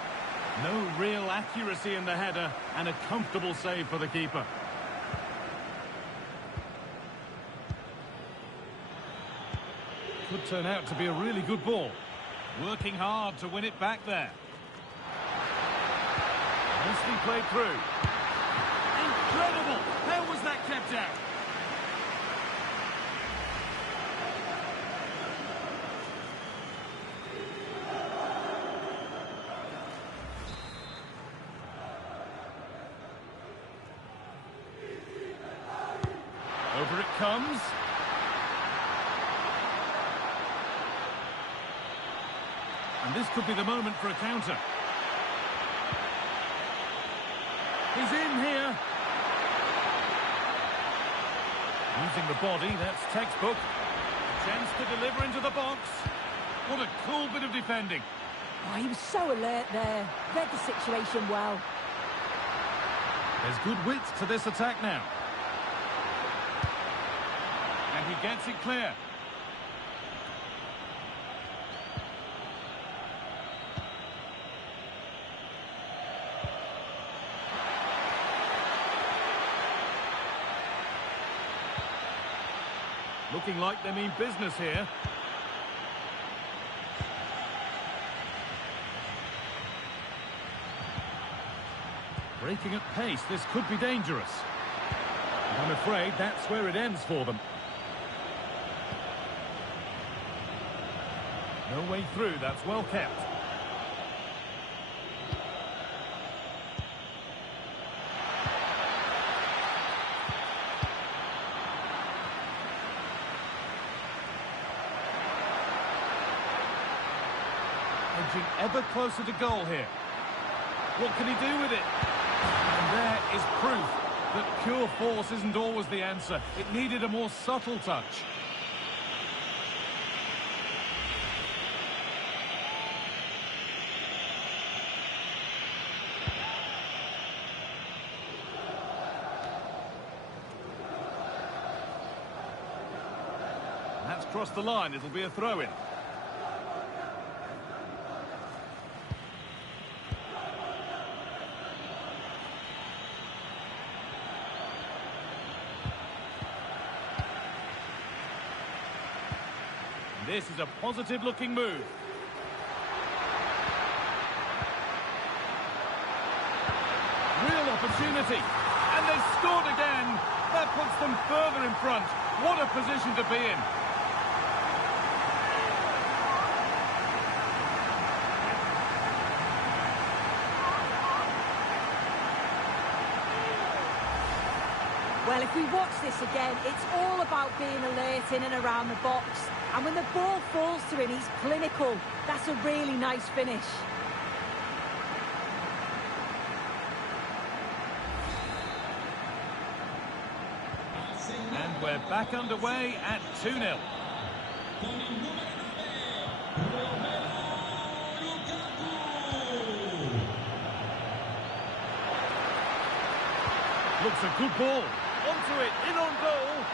No real accuracy in the header, and a comfortable save for the keeper. Could turn out to be a really good ball. Working hard to win it back there. Nicely played through. Incredible! How was that kept out? Over it comes. And this could be the moment for a counter. He's in here. Using the body, that's textbook. Chance to deliver into the box. What a cool bit of defending. Oh, he was so alert there. Read the situation well. There's good width to this attack now. And he gets it clear. Looking like they mean business here. Breaking at pace, this could be dangerous. And I'm afraid that's where it ends for them. No way through, that's well kept. Edging ever closer to goal here. What can he do with it? And there is proof that pure force isn't always the answer. It needed a more subtle touch. That's crossed the line. It'll be a throw-in. This is a positive-looking move. Real opportunity. And they've scored again. That puts them further in front. What a position to be in. Well, if we watch this again, it's all about being alert in and around the box. And when the ball falls to him, he's clinical. That's a really nice finish. And we're back underway at 2-0. Looks a good ball. Onto it, in on goal.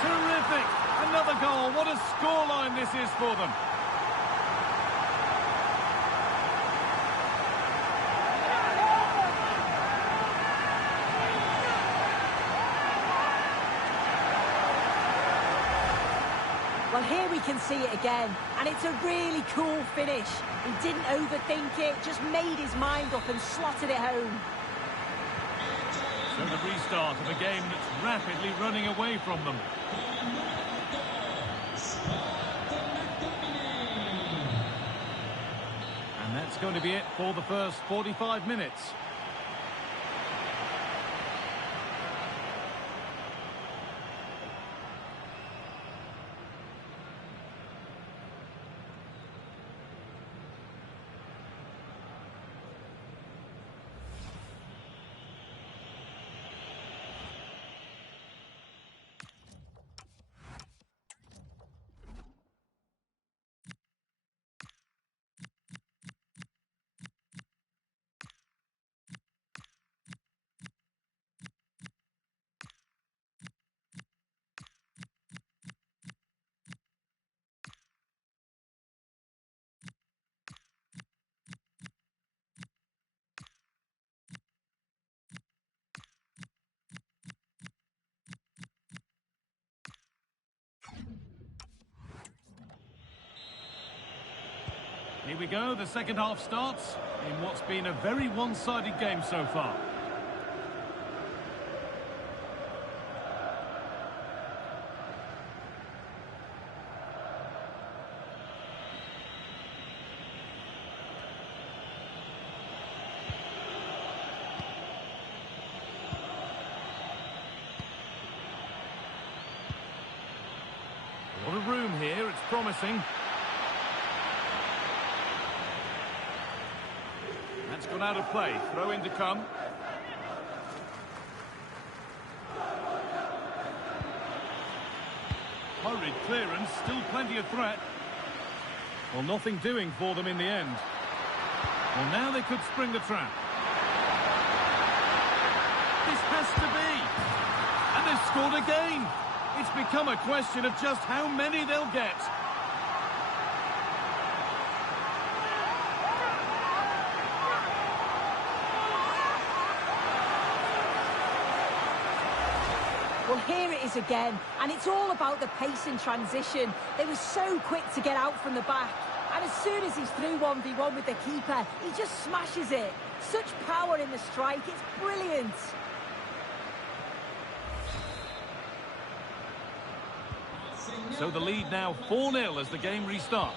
Terrific. Another goal. What a scoreline this is for them. Well, here we can see it again, and it's a really cool finish. He didn't overthink it, just made his mind up and slotted it home. So the restart of a game that's rapidly running away from them. And that's going to be it for the first 45 minutes. Here we go, the second half starts in what's been a very one-sided game so far. A lot of room here, it's promising. That's gone out of play. Throw in to come. Hurried clearance, still plenty of threat. Well, nothing doing for them in the end. Well, now they could spring the trap. This has to be. And they've scored again. It's become a question of just how many they'll get. Well, here it is again, and it's all about the pace in transition. They were so quick to get out from the back, and as soon as he's through 1v1 with the keeper, he just smashes it. Such power in the strike, it's brilliant. So the lead now 4-0 as the game restarts.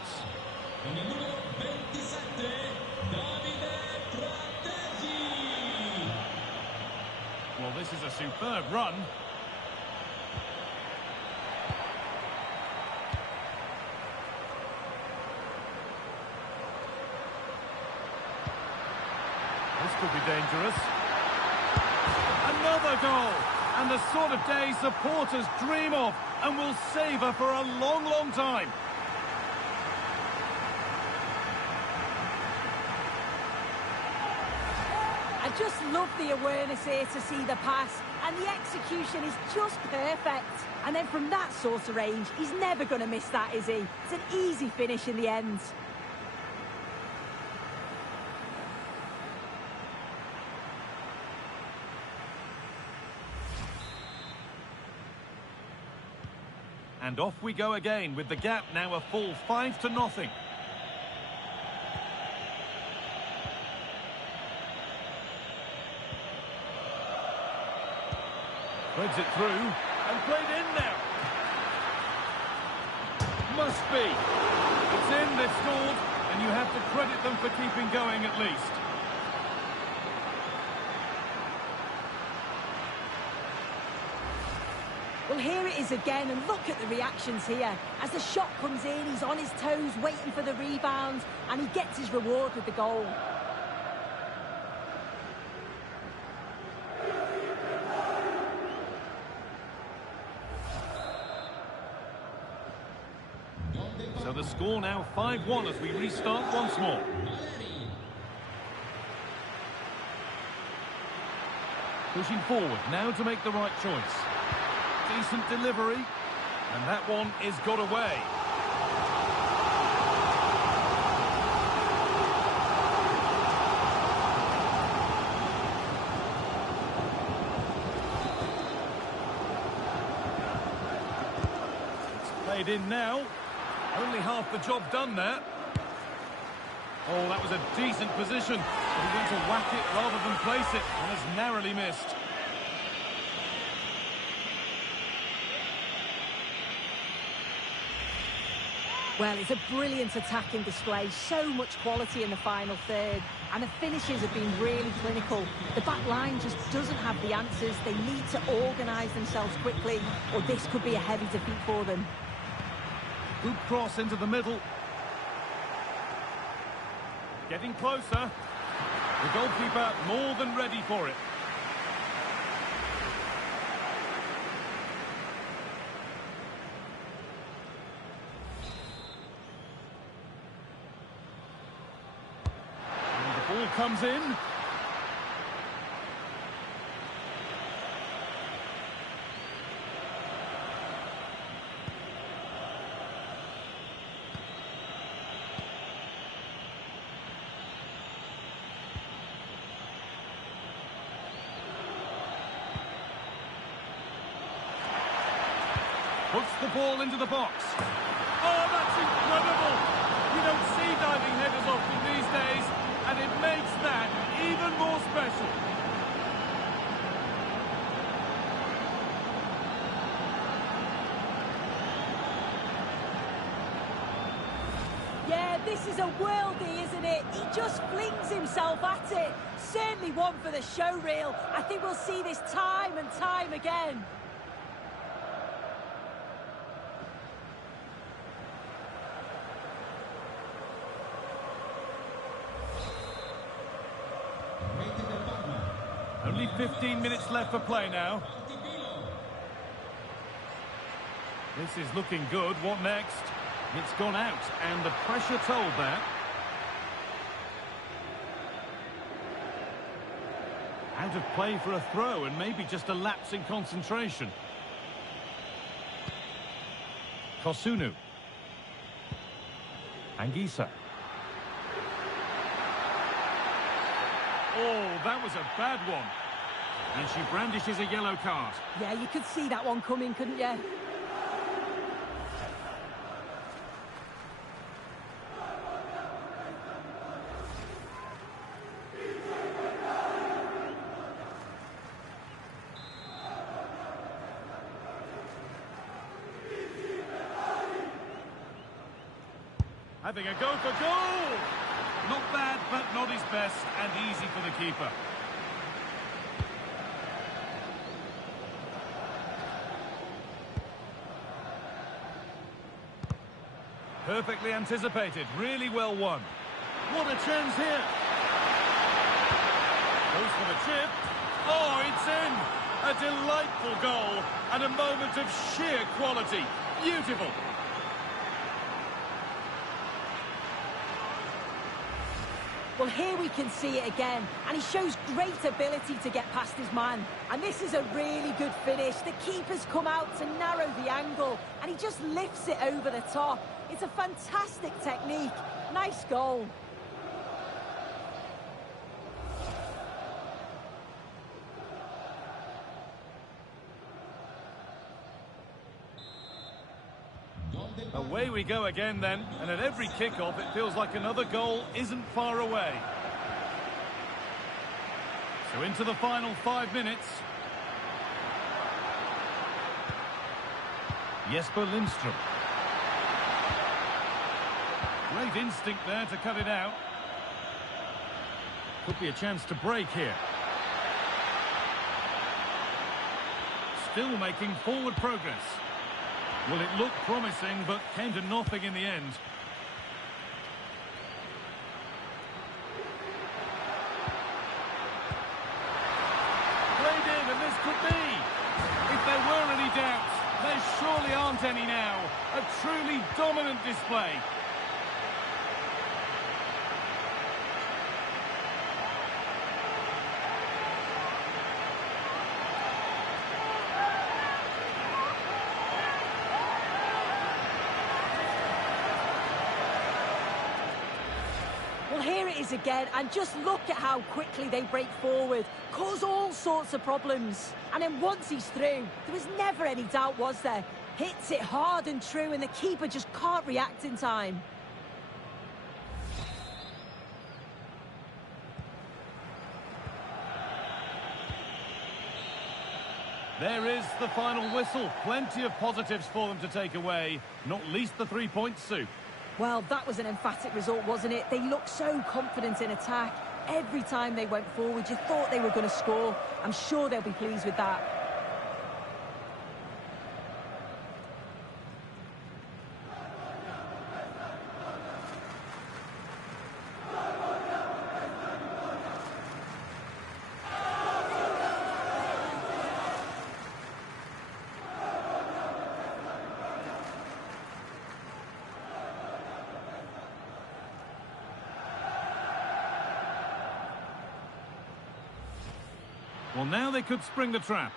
Well, this is a superb run. This could be dangerous. Another goal! And the sort of day supporters dream of and will savour for a long, long time. I just love the awareness here to see the pass, and the execution is just perfect. And then from that sort of range, he's never going to miss that, is he? It's an easy finish in the end. And off we go again, with the gap now a full 5-0. Threads it through, and played in now. Must be. It's in, they've scored, and you have to credit them for keeping going at least. Well, here it is again, and look at the reactions here. As the shot comes in, he's on his toes, waiting for the rebound, and he gets his reward with the goal. So the score now 5-1 as we restart once more. Pushing forward now to make the right choice. Decent delivery, and that one is got away. It's played in now. Only half the job done there. Oh, that was a decent position, but he went to whack it rather than place it, and has narrowly missed. Well, it's a brilliant attacking display, so much quality in the final third, and the finishes have been really clinical. The back line just doesn't have the answers. They need to organise themselves quickly, or this could be a heavy defeat for them. Good cross into the middle. Getting closer. The goalkeeper more than ready for it. Ball comes in. Puts the ball into the box. Oh, that's incredible! You don't see diving headers often these days, and it makes that even more special. Yeah, this is a worldie, isn't it? He just flings himself at it. Certainly one for the show reel. I think we'll see this time and time again. Only 15 minutes left for play now. This is looking good. What next? It's gone out, and the pressure told that. Out of play for a throw, and maybe just a lapse in concentration. Kosunu. Anguissa. Oh, that was a bad one. And she brandishes a yellow card. Yeah, you could see that one coming, couldn't you? Having a go for goal! Not bad, but not his best, and easy for the keeper. Perfectly anticipated, really well won. What a chance here! Goes for the chip. Oh, it's in! A delightful goal, and a moment of sheer quality. Beautiful! Well, here we can see it again, and he shows great ability to get past his man. And this is a really good finish. The keeper's come out to narrow the angle, and he just lifts it over the top. It's a fantastic technique. Nice goal. Away we go again then, and at every kick-off it feels like another goal isn't far away. So into the final 5 minutes. Jesper Lindström. Great instinct there to cut it out. Could be a chance to break here. Still making forward progress. Well, it looked promising, but came to nothing in the end. Played in, and this could be. If there were any doubts, there surely aren't any now. A truly dominant display. Well, here it is again, and just look at how quickly they break forward, cause all sorts of problems. And then once he's through, there was never any doubt, was there? Hits it hard and true, and the keeper just can't react in time. There is the final whistle. Plenty of positives for them to take away, not least the 3-point soup. Well, that was an emphatic result, wasn't it? They looked so confident in attack. Every time they went forward, you thought they were going to score. I'm sure they'll be pleased with that. Well, now they could spring the trap.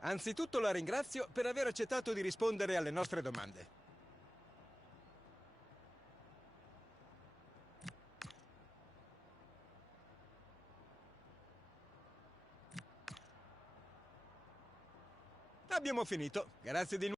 Anzitutto la ringrazio per aver accettato di rispondere alle nostre domande. Abbiamo finito. Grazie di nuovo.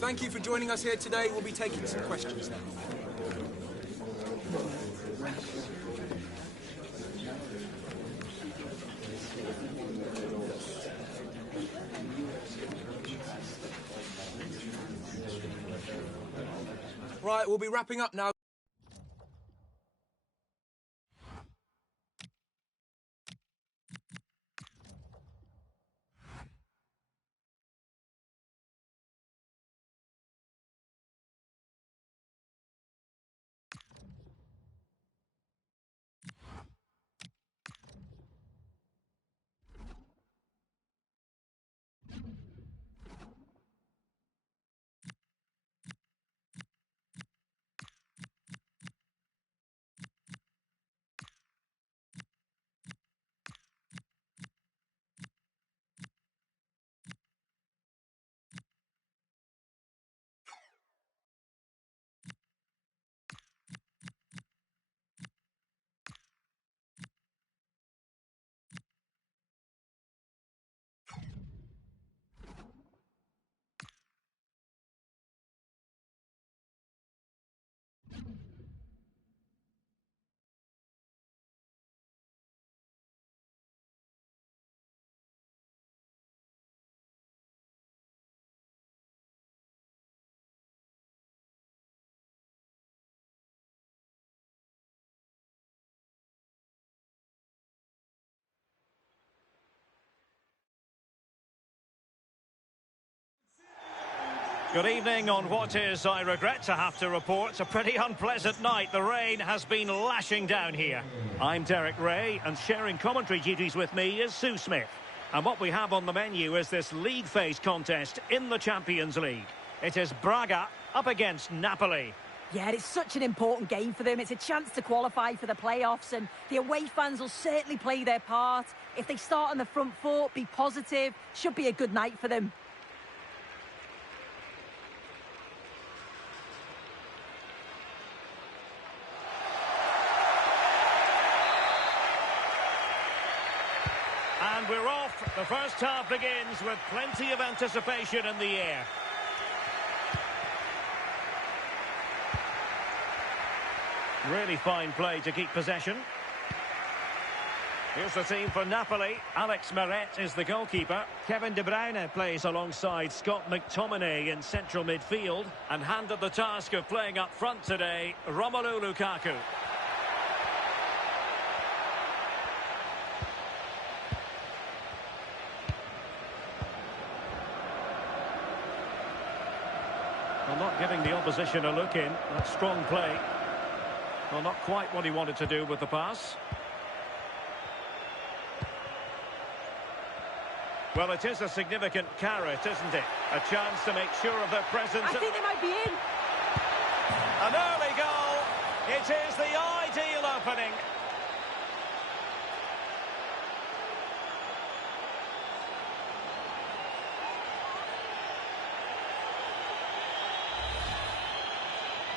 Thank you for joining us here today. We'll be taking some questions now. Right, we'll be wrapping up now. Good evening on what is, I regret to have to report, a pretty unpleasant night. The rain has been lashing down here. I'm Derek Ray, and sharing commentary duties with me is Sue Smith. And what we have on the menu is this league phase contest in the Champions League. It is Braga up against Napoli. Yeah, it's such an important game for them. It's a chance to qualify for the playoffs, and the away fans will certainly play their part. If they start on the front foot, be positive, should be a good night for them. And we're off. The first half begins with plenty of anticipation in the air. Really fine play to keep possession. Here's the team for Napoli. Alex Meret is the goalkeeper. Kevin De Bruyne plays alongside Scott McTominay in central midfield. And handed the task of playing up front today, Romelu Lukaku. Well, not giving the opposition a look in. That's strong play. Well, not quite what he wanted to do with the pass. Well, it is a significant carrot, isn't it? A chance to make sure of their presence. I think they might be in. An early goal. It is the ideal opening.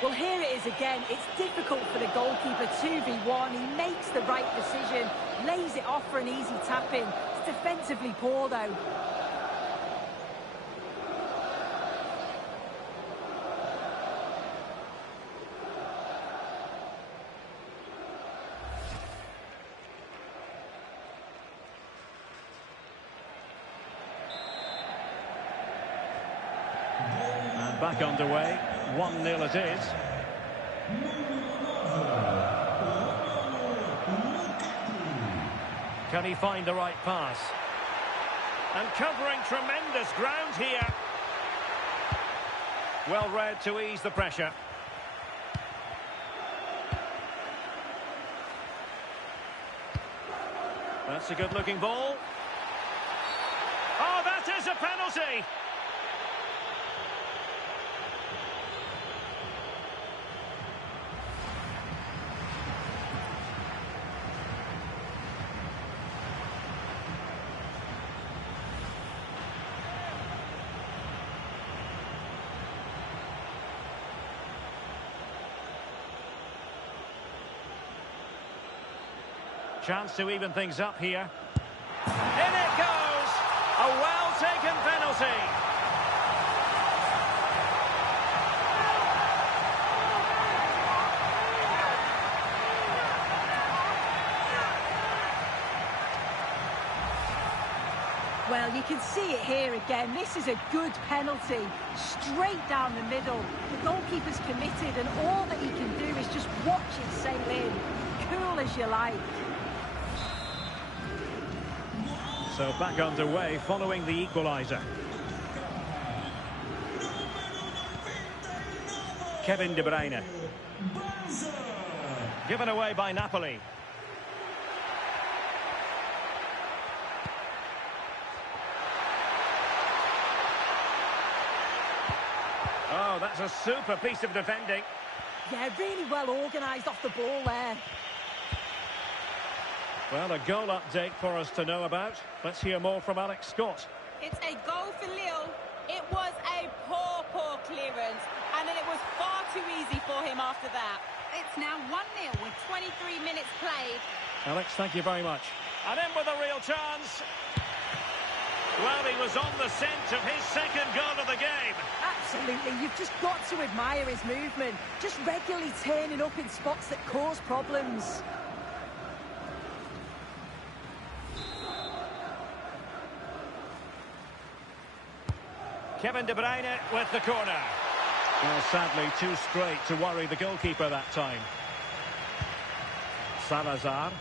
Well, here it is again. It's difficult for the goalkeeper, 2v1. He makes the right decision, lays it off for an easy tap-in. It's defensively poor, though. And back underway. 1-0 it is. Can he find the right pass? And covering tremendous ground here. Well read to ease the pressure. That's a good-looking ball. Oh, that is a penalty! Chance to even things up here. In it goes! A well-taken penalty. Well, you can see it here again. This is a good penalty. Straight down the middle. The goalkeeper's committed, and all that he can do is just watch it sail in. Cool as you like. So back underway following the equaliser. Kevin De Bruyne. Given away by Napoli. Oh, that's a super piece of defending. Yeah, really well organised off the ball there. Well, a goal update for us to know about. Let's hear more from Alex Scott. It's a goal for Lille. It was a poor clearance, and then it was far too easy for him after that. It's now 1-0 with 23 minutes played. Alex, thank you very much. And in with a real chance. Well, he was on the scent of his second goal of the game. Absolutely, you've just got to admire his movement. Just regularly turning up in spots that cause problems. Kevin De Bruyne with the corner. Well, sadly, too straight to worry the goalkeeper that time. Salazar.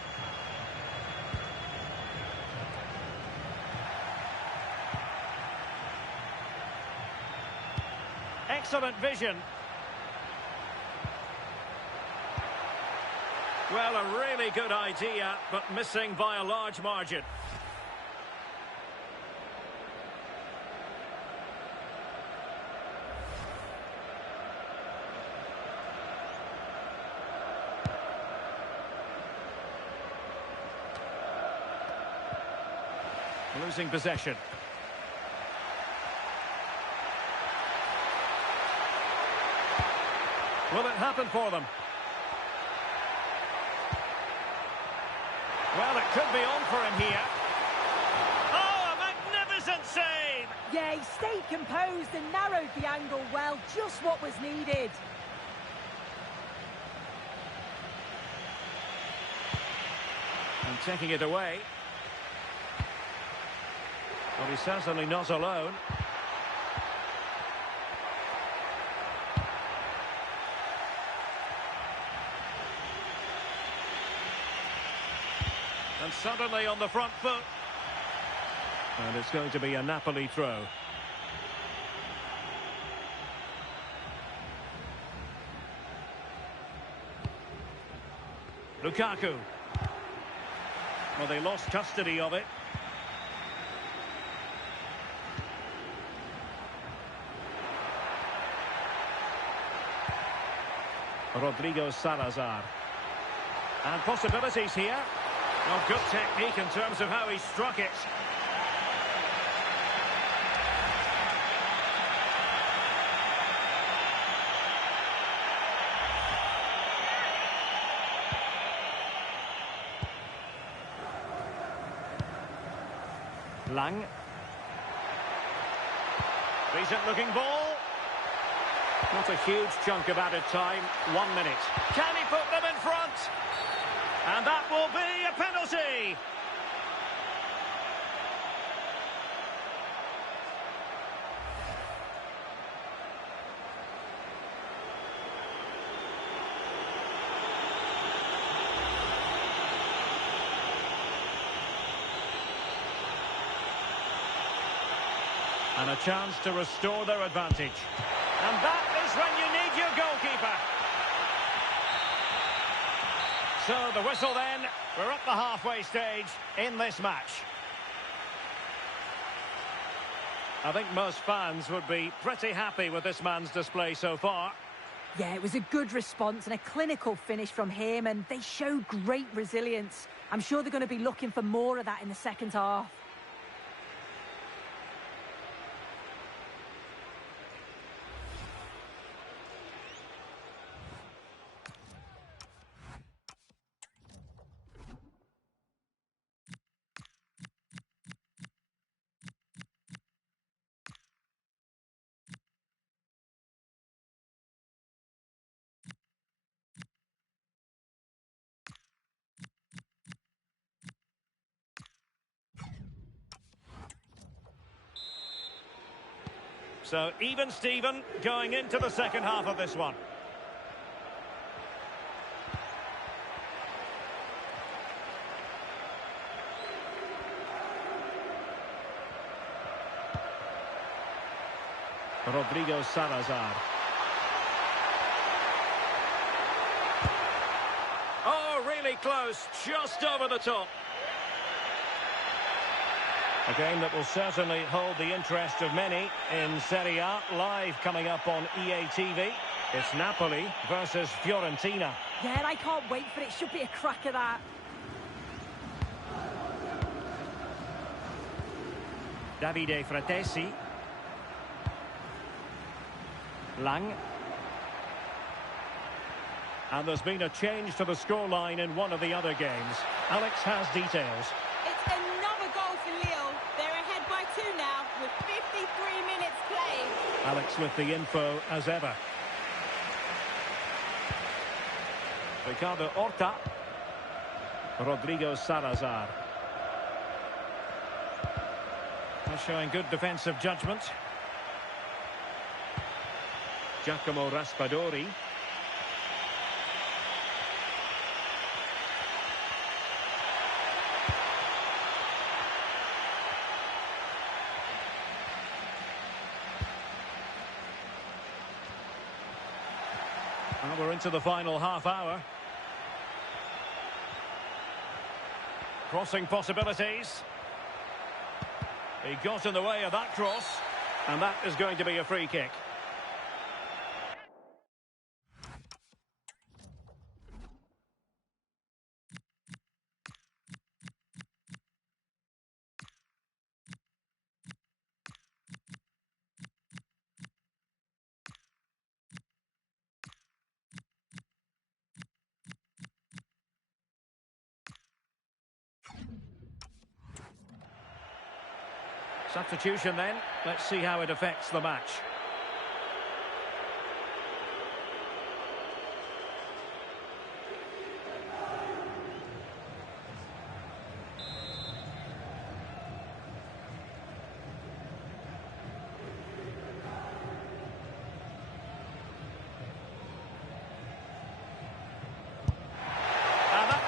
Excellent vision. Well, a really good idea, but missing by a large margin. Losing possession. Will it happen for them? Well, it could be on for him here. Oh, a magnificent save! Yeah, he stayed composed and narrowed the angle well. Just what was needed. And taking it away. But he's certainly not alone. And suddenly on the front foot. And it's going to be a Napoli throw. Lukaku. Well, they lost custody of it. Rodrigo Salazar. And possibilities here. Well, good technique in terms of how he struck it. Lang. Decent looking ball. Not a huge chunk of added time. 1 minute. Can he put them in front? And that will be a penalty. And a chance to restore their advantage. And that is when you need your goalkeeper. So the whistle then. We're at the halfway stage in this match. I think most fans would be pretty happy with this man's display so far. Yeah, it was a good response and a clinical finish from him, and they showed great resilience. I'm sure they're going to be looking for more of that in the second half. So even Steven going into the second half of this one. Rodrigo Salazar. Oh, really close, just over the top. A game that will certainly hold the interest of many in Serie A, live coming up on EA TV. It's Napoli versus Fiorentina. Yeah, and I can't wait for it. Should be a cracker, that. Davide Fratesi. Lang. And there's been a change to the scoreline in one of the other games. Alex has details. It's another goal for Lille. They're ahead by 2 now with 53 minutes played. Alex with the info as ever. Ricardo Horta. Rodrigo Salazar. They're showing good defensive judgment. Giacomo Raspadori. Well, we're into the final half hour. Crossing possibilities. He got in the way of that cross, and that is going to be a free kick. Substitution then. Let's see how it affects the match.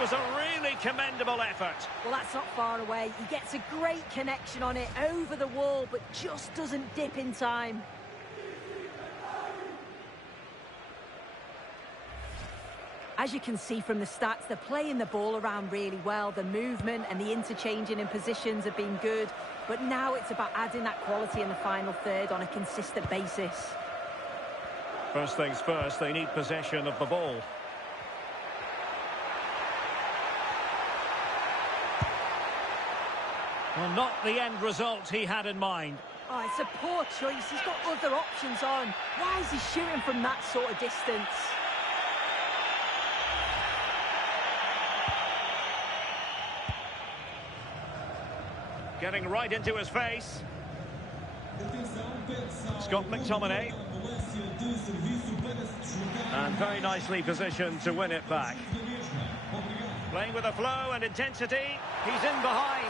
Was a really commendable effort. Well, that's not far away. He gets a great connection on it over the wall, but just doesn't dip in time. As you can see from the stats, they're playing the ball around really well. The movement and the interchanging in positions have been good, but now it's about adding that quality in the final third on a consistent basis. First things first, they need possession of the ball. Well, not the end result he had in mind. Oh, it's a poor choice. He's got other options on. Why is he shooting from that sort of distance? Getting right into his face. Scott McTominay. And very nicely positioned to win it back. Playing with a flow and intensity. He's in behind.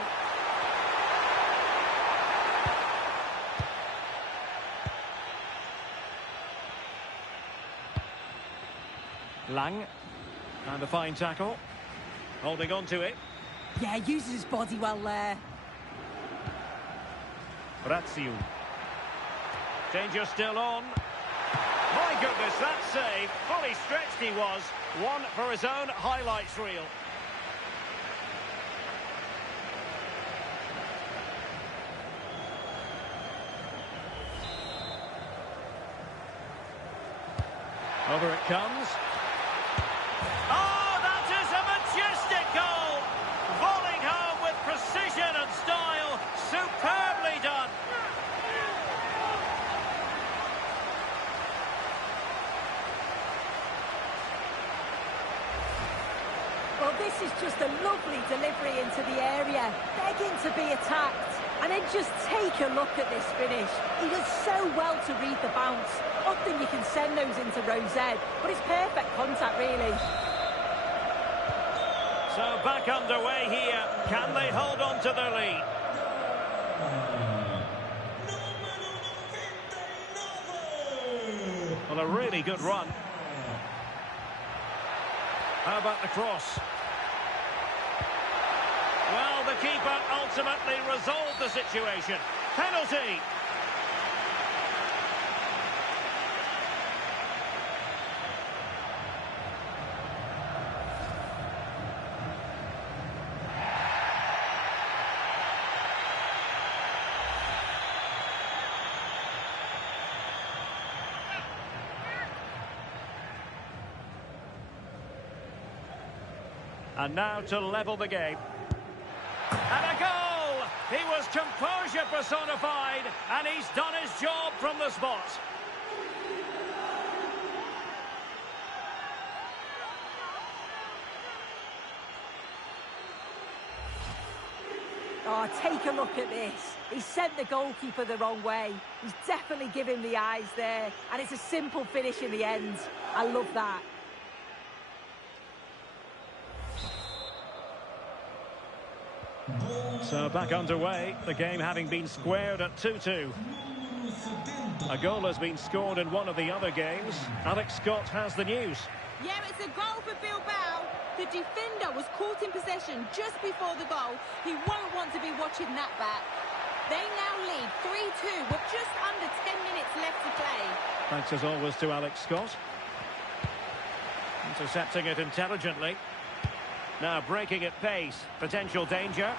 Lang, and a fine tackle, holding on to it. Yeah, uses his body well there. Razziu. Danger still on. My goodness, that save. Fully stretched he was. One for his own highlights reel. Over it comes. Oh, that is a majestic goal! Volleying home with precision and style. Superbly done. Well, this is just a lovely delivery into the area, begging to be attacked. And then just take a look at this finish. He does so well to read the bounce. Often you can send those into row Z, but it's perfect contact, really. So back underway here. Can they hold on to their lead? Well, a really good run. How about the cross? Well, the keeper ultimately resolved the situation. Penalty! And now to level the game. And a goal! He was composure personified, and he's done his job from the spot. Oh, take a look at this. He sent the goalkeeper the wrong way. He's definitely given him the eyes there, and it's a simple finish in the end. I love that. So back underway, the game having been squared at 2-2. A goal has been scored in one of the other games. Alex Scott has the news. Yeah, it's a goal for Bilbao. The defender was caught in possession just before the goal. He won't want to be watching that back. They now lead 3-2 with just under 10 minutes left to play. Thanks as always to Alex Scott. Intercepting it intelligently. Now breaking at pace. Potential danger.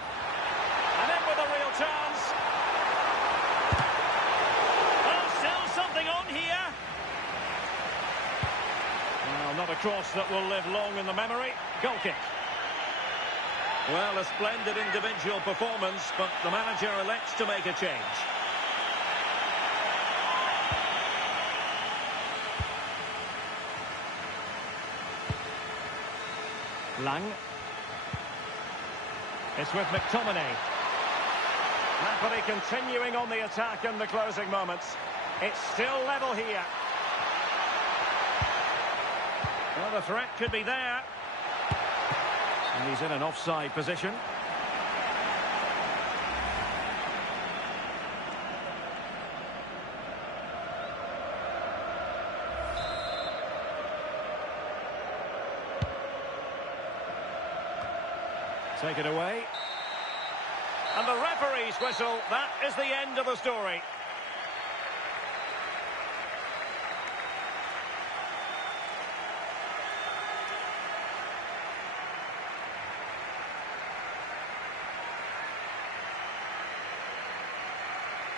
And then with a real chance. Oh, still something on here. Well, not a cross that will live long in the memory. Goal kick. Well, a splendid individual performance, but the manager elects to make a change. Lang. It's with McTominay. Napoli continuing on the attack in the closing moments. It's still level here. Well, the threat could be there. And he's in an offside position. Take it away. And the referee's whistle, that is the end of the story.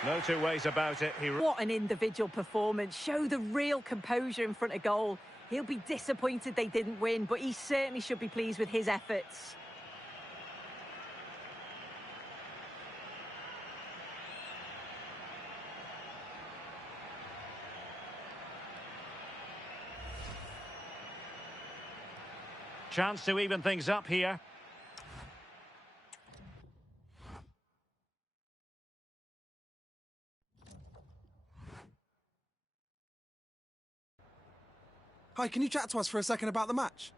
No two ways about it. What an individual performance. Show the real composure in front of goal. He'll be disappointed they didn't win, but he certainly should be pleased with his efforts. Chance to even things up here. Hi, can you chat to us for a second about the match?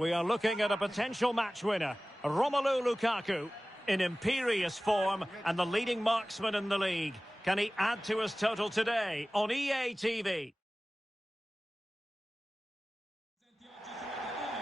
We are looking at a potential match winner, Romelu Lukaku, in imperious form and the leading marksman in the league. Can he add to his total today on EA TV?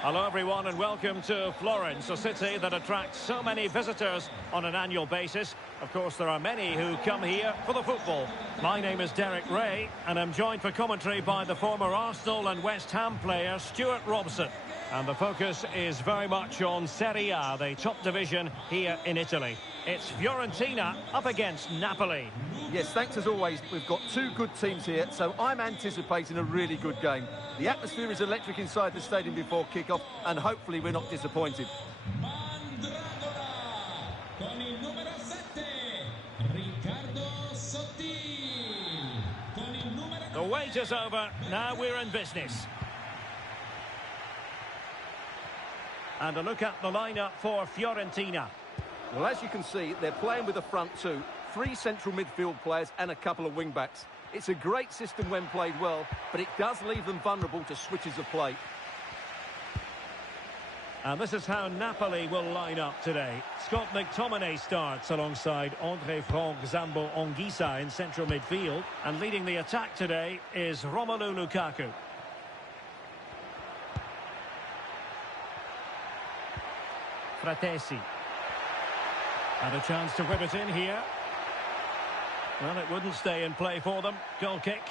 Hello everyone and welcome to Florence, a city that attracts so many visitors on an annual basis. Of course, there are many who come here for the football. My name is Derek Ray and I'm joined for commentary by the former Arsenal and West Ham player Stuart Robson. And the focus is very much on Serie A, the top division here in Italy. It's Fiorentina up against Napoli. Yes, thanks as always. We've got two good teams here, so I'm anticipating a really good game. The atmosphere is electric inside the stadium before kick-off, and hopefully we're not disappointed. The wait is over, now we're in business. And a look at the lineup for Fiorentina. Well, as you can see, they're playing with the front two, 3 central midfield players and a couple of wing-backs. It's a great system when played well, but it does leave them vulnerable to switches of play. And this is how Napoli will line up today. Scott McTominay starts alongside André Franck Zambo Anguissa in central midfield. And leading the attack today is Romelu Lukaku. Fratesi. And a chance to whip it in here. Well, it wouldn't stay in play for them. Goal kick.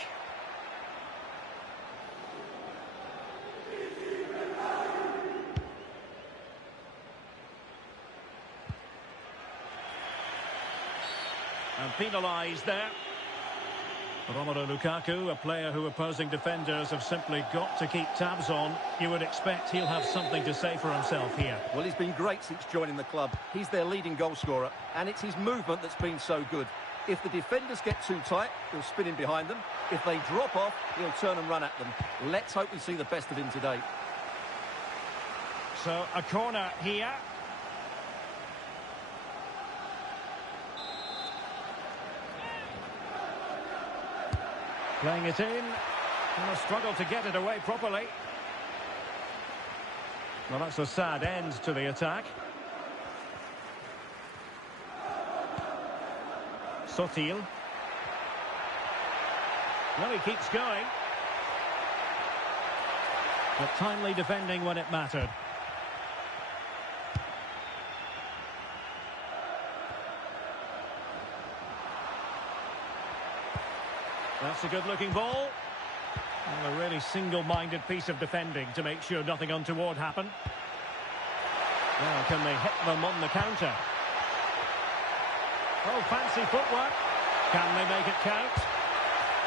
And penalised there. Romelu Lukaku, a player who opposing defenders have simply got to keep tabs on. You would expect he'll have something to say for himself here. Well, he's been great since joining the club. He's their leading goal scorer, and it's his movement that's been so good. If the defenders get too tight, he'll spin in behind them. If they drop off, he'll turn and run at them. Let's hope we see the best of him today. So, a corner here. Playing it in. And a struggle to get it away properly. Well, that's a sad end to the attack. Sotil. Well, he keeps going. But timely defending when it mattered. That's a good-looking ball. And a really single-minded piece of defending to make sure nothing untoward happened. Now, can they hit them on the counter? Oh, fancy footwork. Can they make it count?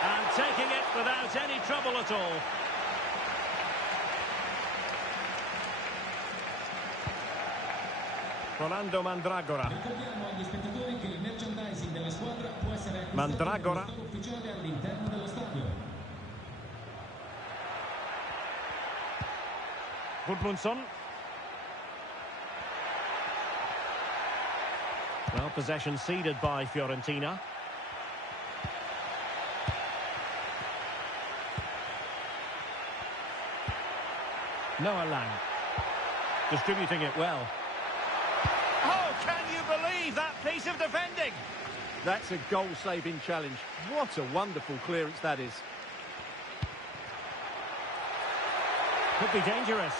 And taking it without any trouble at all. Rolando Mandragora. Mandragora. Gudmundsson. Well, possession ceded by Fiorentina. Noah Lang. Distributing it well. Oh, can you believe that piece of defending? That's a goal-saving challenge. What a wonderful clearance that is. Could be dangerous.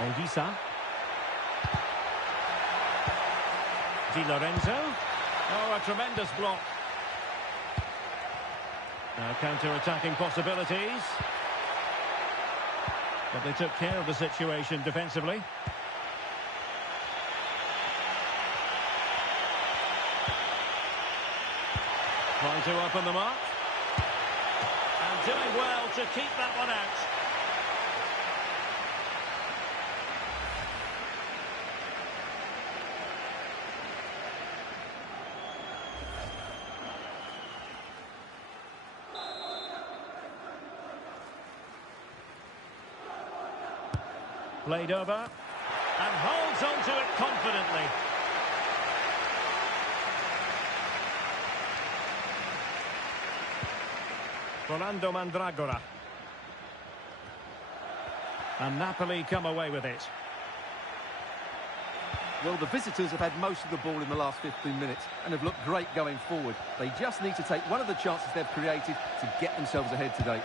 Anguissa. Di Lorenzo. Oh, a tremendous block. Now counter-attacking possibilities. But they took care of the situation defensively. Trying to open them up. And doing well to keep that one out. Played over. And holds on to it confidently. Rolando Mandragora. And Napoli come away with it. Well, the visitors have had most of the ball in the last 15 minutes and have looked great going forward. They just need to take one of the chances they've created to get themselves ahead today.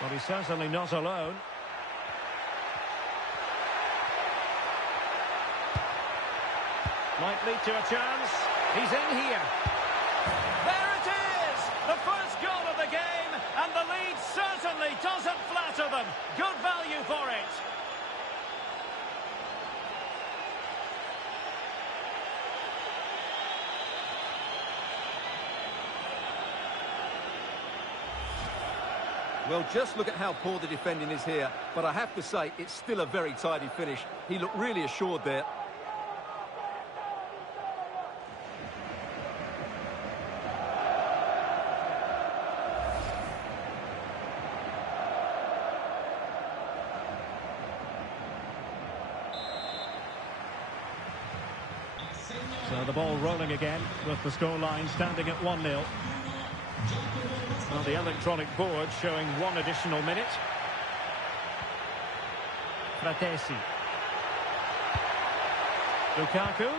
Well, he's certainly not alone. Might lead to a chance. He's in here. There it is! The first goal of the game, and the lead certainly doesn't flatter them. Good value for it. Well, just look at how poor the defending is here. But I have to say, it's still a very tidy finish. He looked really assured there. So the ball rolling again with the scoreline standing at 1-0. Well, the electronic board showing 1 additional minute. Fratesi. Lukaku.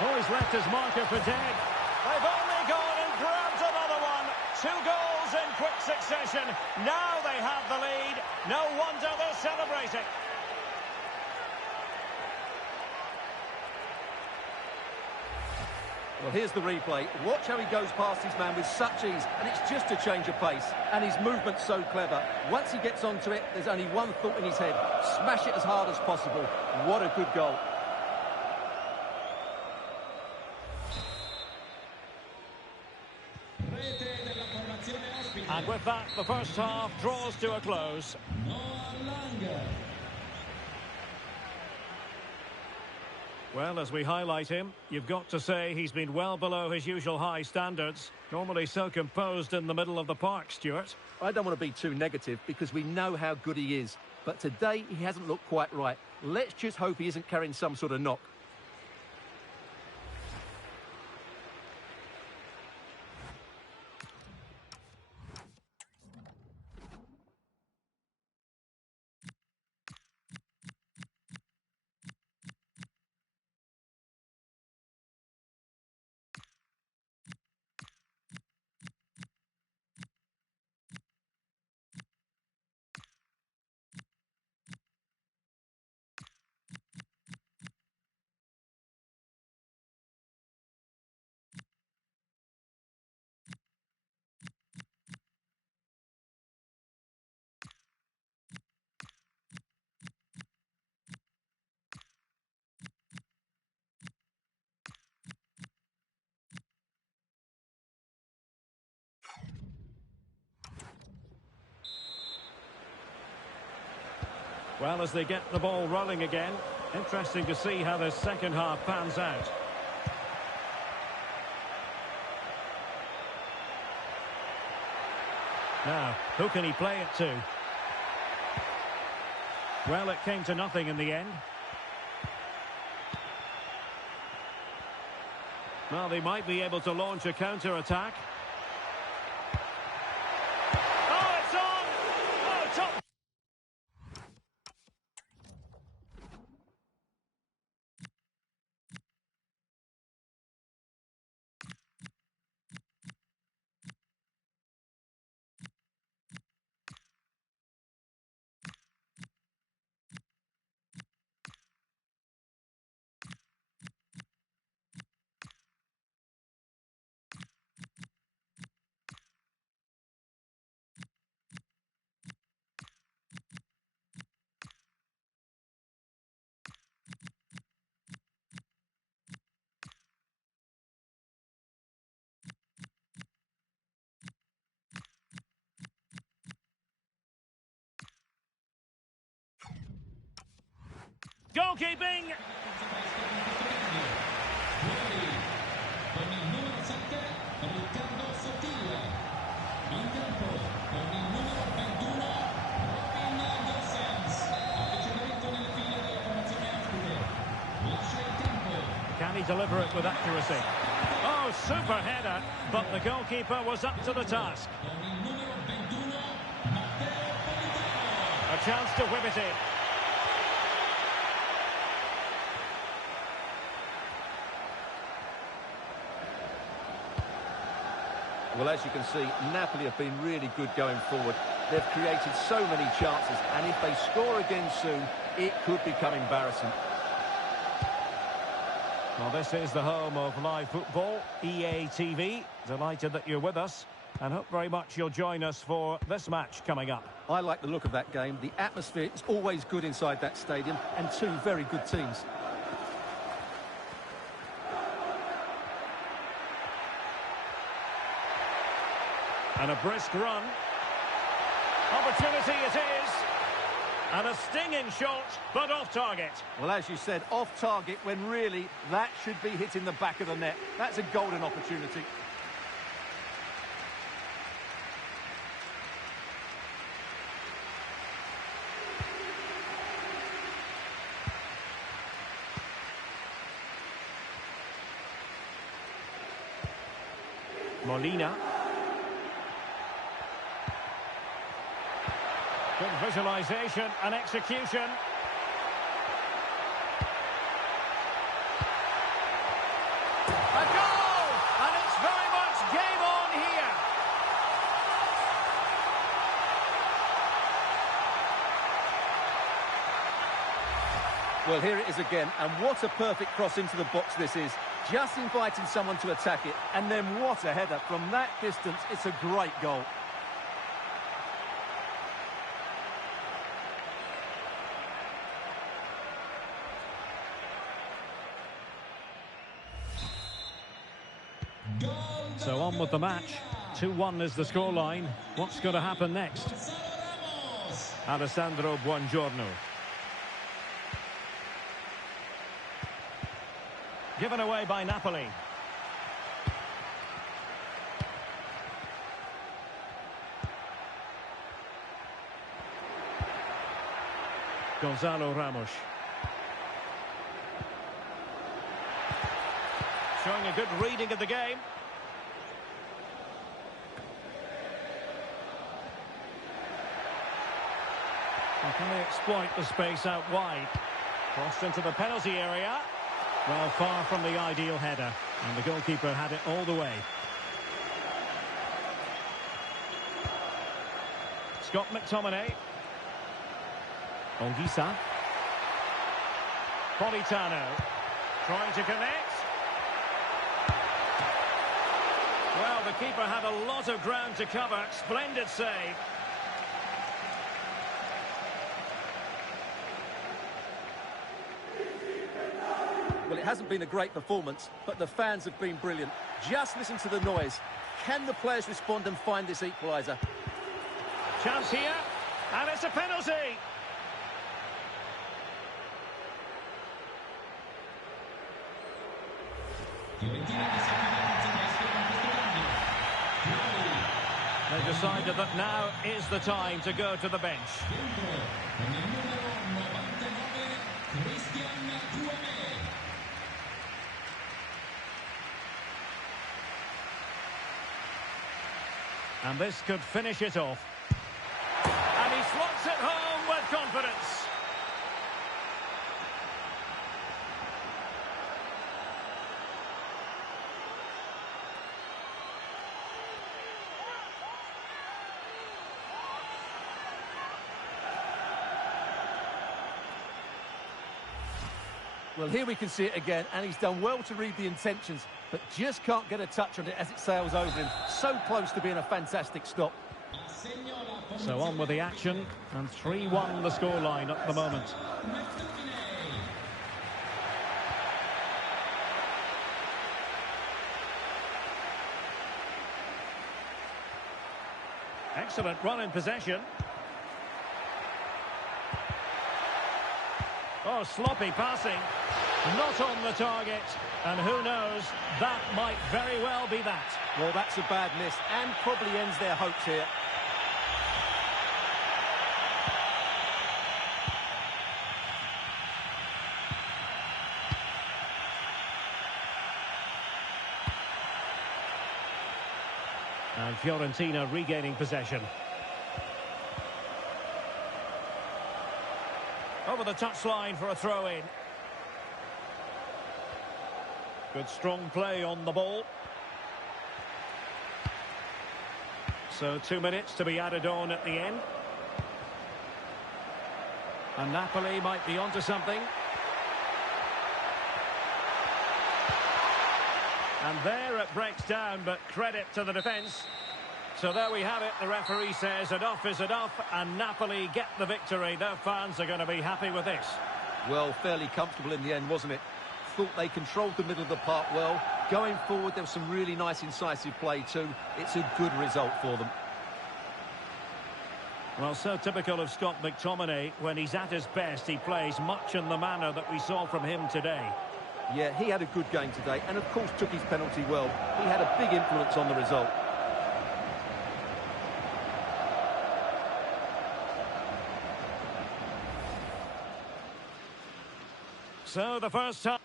Oh, he's left his marker for dead. They've only gone and grabbed another one. 2 goals in quick succession. Now they have the lead. No wonder they're celebrating. Well, here's the replay. Watch how he goes past his man with such ease, and it's just a change of pace. And his movement's so clever. Once he gets onto it, there's only one thought in his head. Smash it as hard as possible. What a good goal. And with that, the first half draws to a close. Well, as we highlight him, you've got to say he's been well below his usual high standards. Normally so composed in the middle of the park, Stuart. I don't want to be too negative because we know how good he is. But today, he hasn't looked quite right. Let's just hope he isn't carrying some sort of knock. Well, as they get the ball rolling again, interesting to see how this second half pans out. Now, who can he play it to? Well, it came to nothing in the end. Well, they might be able to launch a counter-attack. Oh, it's on! Oh, top! Goalkeeping! Can he deliver it with accuracy? Oh, Oh, super header, but the goalkeeper was up to the task. A chance to whip it in. Well, as you can see, Napoli have been really good going forward. They've created so many chances, and if they score again soon, it could become embarrassing. Well, this is the home of live football, EA TV. Delighted that you're with us, and hope very much you'll join us for this match coming up. I like the look of that game. The atmosphere is always good inside that stadium, and two very good teams. And a brisk run. Opportunity it is. And a stinging shot, but off target. Well, as you said, off target when really that should be hitting the back of the net. That's a golden opportunity. Molina. Good visualisation and execution. A goal! And it's very much game on here. Well, here it is again, and what a perfect cross into the box this is. Just inviting someone to attack it, and then what a header. From that distance, it's a great goal. So on with the match. 2-1 is the scoreline. What's going to happen next? Alessandro Buongiorno. Given away by Napoli. Gonzalo Ramos. Showing a good reading of the game. And can they exploit the space out wide? Crossed into the penalty area. Well, far from the ideal header. And the goalkeeper had it all the way. Scott McTominay. Olgisa. Politano. Trying to connect. Well, the keeper had a lot of ground to cover. Splendid save. Well, it hasn't been a great performance, but the fans have been brilliant. Just listen to the noise. Can the players respond and find this equaliser? Chance here, and it's a penalty. They decided that now is the time to go to the bench. And this could finish it off. And he slots it home with confidence. Well, here we can see it again, and he's done well to read the intentions, but just can't get a touch on it as it sails over him. So close to being a fantastic stop. So on with the action, and 3-1 the scoreline at the moment. Excellent run in possession. Oh, sloppy passing. Not on the target. And who knows, that might very well be that. Well, that's a bad miss and probably ends their hopes here. And Fiorentina regaining possession. Over the touchline for a throw-in. Good strong play on the ball. So 2 minutes to be added on at the end. And Napoli might be onto something. And there it breaks down, but credit to the defence. So there we have it. The referee says enough is enough, and Napoli get the victory. Their fans are going to be happy with this. Well, fairly comfortable in the end, wasn't it? Thought they controlled the middle of the park well. Going forward, there was some really nice incisive play too. It's a good result for them. Well, so typical of Scott McTominay. When he's at his best, he plays much in the manner that we saw from him today. Yeah, he had a good game today, and of course took his penalty well. He had a big influence on the result. So the first time.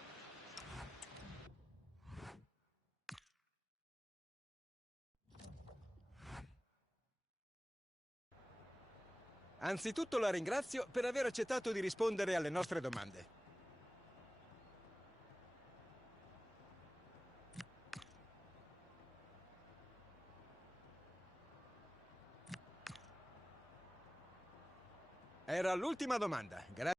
Anzitutto la ringrazio per aver accettato di rispondere alle nostre domande. Era l'ultima domanda. Grazie.